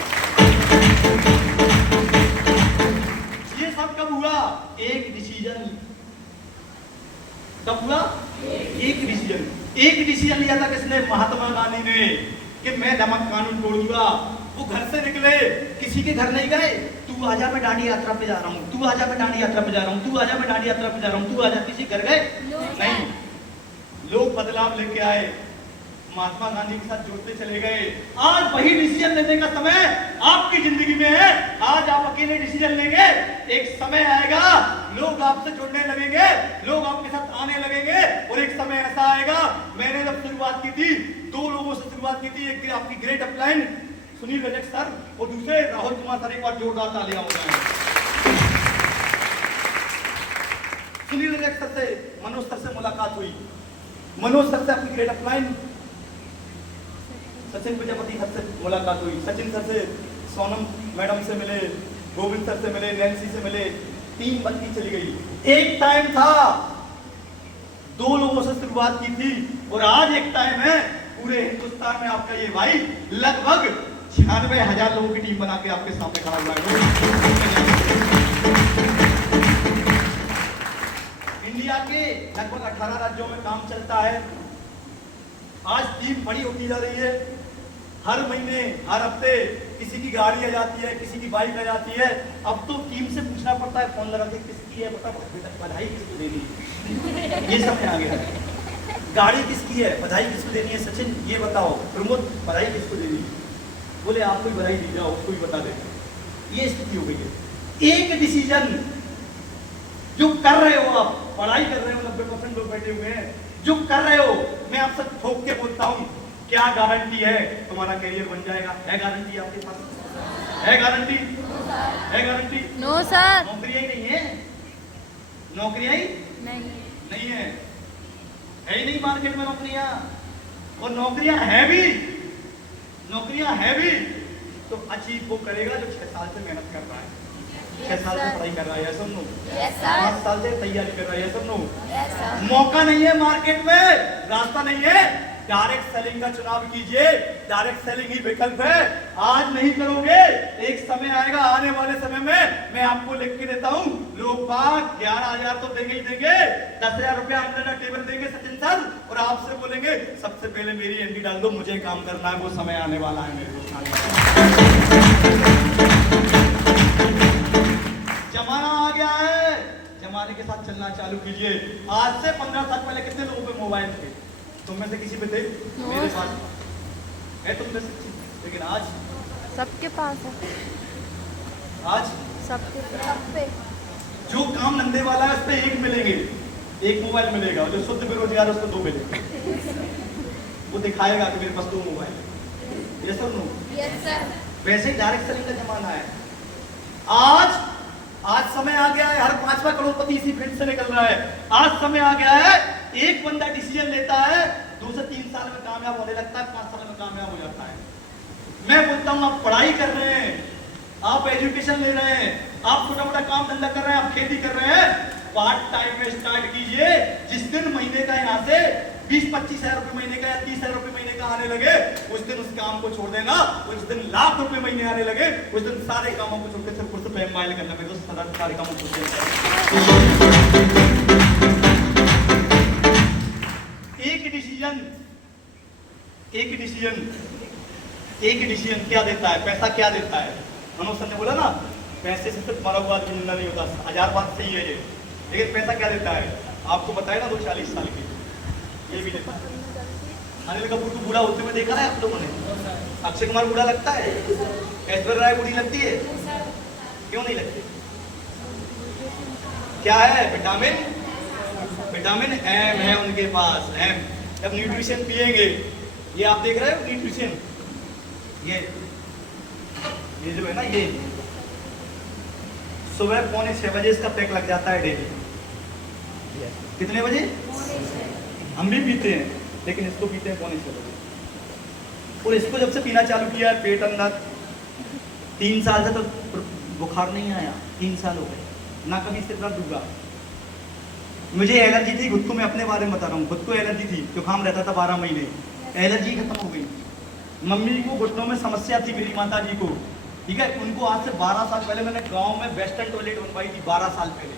ये सब कब हुआ? एक डिसीजन। कब हुआ? एक डिसीजन लिया था किसने? महात्मा गांधी ने, कि मैं नमक कानून तोड़ूंगा। वो घर से निकले, किसी के घर नहीं गए, तू आजा मैं दांडी यात्रा पे जा रहा हूँ, तू आजा मैं दांडी यात्रा पे जा रहा हूँ, तू आजा मैं दांडी यात्रा पे जा रहा हूँ, तू आजा। किसी घर गए? नहीं। लोग बदलाव लेके आए, महात्मा गांधी के साथ जुड़ते चले गए। आज वही डिसीजन लेने का समय आपकी जिंदगी में है। आज आप अकेले डिसीजन लेंगे, एक समय आएगा लोग आपसे जुड़ने लगेंगे, लोग आपके साथ आने लगेंगे, और एक समय ऐसा आएगा, मैंने जब शुरुआत की थी 2 लोगों से शुरुआत की थी, एक आपकी great upline Sunil Rajak sir और दूसरे राहुल कुमार सर। एक बार जोरदार तालियां हो जाए। सुनील रजक सर से मनोज सर से मुलाकात हुई, मनोज सर से आपकी great upline Sachin Prajapati sir से मुलाकात हुई, सचिन सर से सोनम मैडम से मिले, गोविंद सर से मिले, नैन्सी से मिले, टीम बनती चली गई। एक टाइम था 2 लोगों से शुरुआत की थी, और आज एक टाइम है पूरे हिंदुस्तान में आपका ये भाई लगभग 96,000 लोगों की टीम बना के आपके सामने खड़ा हुआ है। इंडिया के लगभग 18 राज्यों में काम चलता है। आज टीम बड़ी होती जा रही है, हर महीने हर हफ्ते किसी की गाड़ी आ जाती है, किसी की बाइक आ जाती है। अब तो टीम से पूछना पड़ता है, फोन लगा के किसकी है, बता बधाई किसको देनी है, ये समय आ गया है। गाड़ी किसकी है, बधाई किसको देनी है, सचिन ये बताओ, प्रमोद बधाई किसको देनी है, बोले आपको ही बधाई दी जाओ, उसको ही बता दे। ये स्थिति हो गई है। एक डिसीजन जो कर रहे हो, आप पढ़ाई कर रहे हो, 90% लोग बैठे हुए हैं, जो कर रहे हो, मैं आपसे ठोक के बोलता हूं, क्या गारंटी है तुम्हारा करियर बन जाएगा? है गारंटी आपके पास? है गारंटी? है गारंटी? No sir. नौकरियां ही नहीं है, नौकरियां ही नहीं है ही नहीं मार्केट में नौकरियां। और नौकरियां है भी तो अचीव वो करेगा जो 6 साल से मेहनत कर रहा है, 6 साल से पढ़ाई कर रहा है, सब नो 5 साल से तैयारी कर रहा है, सब नो। मौका नहीं है मार्केट में, रास्ता नहीं है, डायरेक्ट सेलिंग का चुनाव कीजिए, डायरेक्ट सेलिंग ही विकल्प है। आज नहीं करोगे, एक समय आएगा, आने वाले समय में मैं आपको लिख के देता हूं, लोग बाग 11,000 तो देंगे ही देंगे, 10,000 रुपया अंदर टेबल देंगे सचिन सर, और आपसे बोलेंगे सबसे पहले मेरी एंट्री डाल दो, मुझे काम करना है, वो समय आने वाला है मेरे दोस्त। जमाना आ गया है, जमाने के साथ चलना चालू कीजिए। आज से 15 साल पहले कितने लोगों पे मोबाइल थे? तुम में से किसी पे थे? मेरे पास है, तुम में से, लेकिन आज सबके पास है, आज सबके जो काम धंधे वाला है उस पे एक मिलेंगे, एक मोबाइल मिलेगा, जो शुद्ध बेरोजगार है उसको 2 मिलेंगे। वो दिखाएगा कि मेरे पास 2 मोबाइल है। यस और नो? Yes sir. वैसे ही डायरेक्ट सेलिंग का जमाना है। आज समय आ गया है, हर 5वां करोड़पति इसी फील्ड से निकल रहा है। आज समय आ गया है, एक बंदा डिसीजन लेता है, 2 से 3 साल में कामयाब होने लगता है, 5 साल में कामयाब हो जाता है। मैं बोलता हूं, आप पढ़ाई कर रहे हैं, आप एजुकेशन ले रहे हैं, आप छोटा मोटा काम धंधा कर रहे हैं, आप खेती कर रहे हैं, पार्ट टाइम में स्टार्ट कीजिए। जिस दिन महीने का यहाँ से 20-25 हजार रुपए महीने का या 30 हजार रुपए महीने का आने लगे, उस दिन उस काम को छोड़ देना। उस दिन लाख रुपए महीने आने लगे, उस दिन सारे कामों को छोड़कर सिर्फ कुछ रुपए मोबाइल करना, मेरे दोस्त सारे कामों को छोड़ देना। एक डिसीजन क्या देता है? पैसा क्या देता है? मनोज सर ने बोला ना, पैसे से सिर्फ मरा हुआ आदमी जिंदा नहीं होता। 1000 बात सही है ये, लेकिन पैसा क्या देता है? आपको बताया ना, 40 साल की ये भी देता है। अनिल कपूर को बूढ़ा होते हुए देखा है आप लोगों ने? अक्षय कुमार बूढ़ा लगता है? ऐश्वर्या राय बूढ़ी लगती है? क्यों नहीं लगती? क्या है? विटामिन एम है उनके पास, एम। जब न्यूट्रिशन पिएंगे, ये आप देख रहे हो न्यूट्रिशन, ये जो है ना, ये सुबह 5:45 बजे इसका पैक लग जाता है डेली। कितने बजे? हम भी पीते हैं, लेकिन इसको पीते हैं 5:45 बजे। और इसको जब से पीना चालू किया है, पेट अंदर 3 साल से तो बुखार नहीं आया, 3 साल हो गए, ना कभी इससे इतना डूबा। मुझे एलर्जी थी खुद को, मैं अपने बारे में बता रहा हूँ, खुद को एलर्जी थी, जुकाम रहता था 12 महीने, एलर्जी खत्म हो गई। मम्मी को घुटनों में समस्या थी, मेरी माता जी को, ठीक है, उनको आज से 12 साल पहले मैंने गांव में वेस्टर्न टॉयलेट बनवाई थी, 12 साल पहले।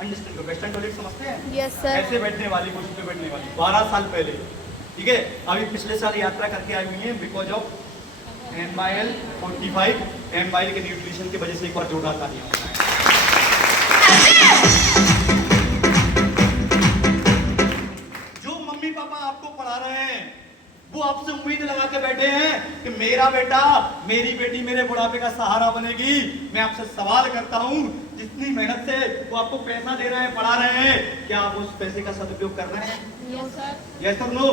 अंडरस्टैंड करो, वेस्टर्न टॉयलेट समझते हैं? Yes sir. ऐसे बैठने वाली, कुर्सी पे बैठने वाली, 12 साल पहले, ठीक है। अभी पिछले साल यात्रा करके आई हुई है बिकॉज ऑफ MIL 45, MIL के न्यूट्रिशन की वजह से। एक बार जोरदार तालियां होता है। जो मम्मी पापा आपको पढ़ा रहे हैं वो आपसे उम्मीद लगा के बैठे हैं कि मेरा बेटा मेरी बेटी मेरे बुढ़ापे का सहारा बनेगी। मैं आपसे सवाल करता हूं, जितनी मेहनत से वो आपको पैसा दे रहे हैं, पढ़ा रहे हैं, क्या आप उस पैसे का सदुपयोग कर रहे हैं? Yes sir. यस और नो?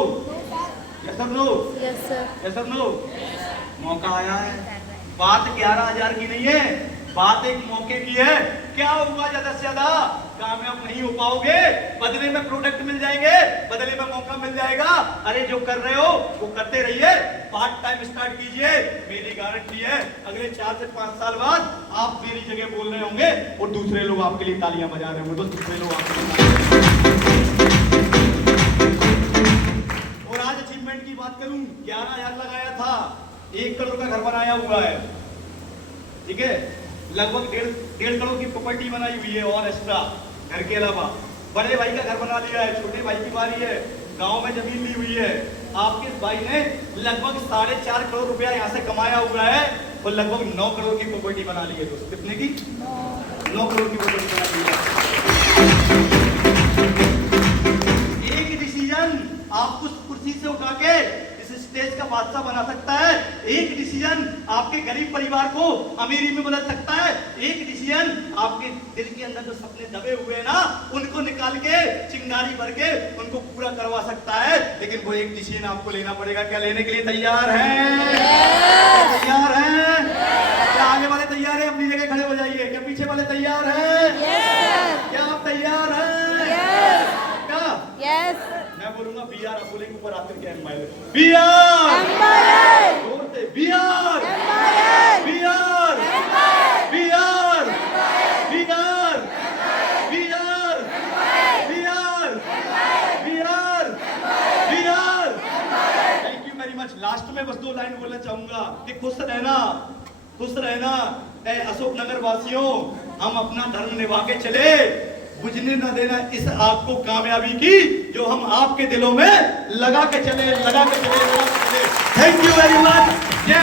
यस और नो? Yes sir. यस और नो? मौका आया है, बात 11,000 की नहीं है, बात एक मौके की है। क्या होगा ज्यादा से ज्यादा? कामयाब नहीं हो पाओगे, बदले में प्रोडक्ट मिल जाएंगे, बदले में मौका मिल जाएगा। अरे जो कर रहे हो वो करते रहिए, पार्ट टाइम स्टार्ट कीजिए। मेरी गारंटी है अगले 4 से 5 साल बाद आप मेरी जगह बोल रहे होंगे और दूसरे लोग आपके लिए तालियां बजा रहे होंगे, तो दूसरे लोग आपके लिए। और आज अचीवमेंट की बात करूं, 11,000 लगाया था, 1 करोड़ का घर बनाया हुआ है, ठीक है, लगभग 1.5 करोड़ की प्रॉपर्टी बनाई हुई है और एक्स्ट्रा घर के अलावा। बड़े भाई का घर बना लिया है, छोटे भाई की बारी है, गांव में जमीन ली हुई है। आपके भाई ने लगभग 4.5 करोड़ रुपया यहाँ से कमाया हुआ है और लगभग 9 करोड़ की प्रॉपर्टी बना ली है। दोस्त कितने की? 9 करोड़ की प्रॉपर्टी बना ली है। एक डिसीजन आपको कुर्सी से उठा के स्टेज का बादशाह बना सकता है। एक डिसीजन आपके गरीब परिवार को अमीरी में बदल सकता है। एक डिसीजन आपके दिल के अंदर जो सपने दबे हुए हैं ना, उनको निकाल के चिंगारी भर के उनको पूरा करवा सकता है। लेकिन वो एक डिसीजन आपको लेना पड़ेगा। क्या लेने के लिए तैयार हैं? तैयार हैं? क्या आगे वाले तैयार हैं? अपनी जगह खड़े हो जाइए। क्या पीछे वाले तैयार हैं? क्या आप तैयार हैं? क्या? यस। मैं बोलूंगा BR, आप बोलेंगे ऊपर आकर के MIL। BR, जोर से BR, BR, BR, BR, BR, BR, BR, BR। Thank you very much. Last में बस 2 लाइन बोलना चाहूंगा कि खुश रहना, खुश रहना। अशोक नगर वासियों, हम अपना धर्म निभा के चले, बुझने न देना इस आग को कामयाबी की जो हम आपके दिलों में लगा के चले, लगा के चले, लगा के चले। Thank you very much. जय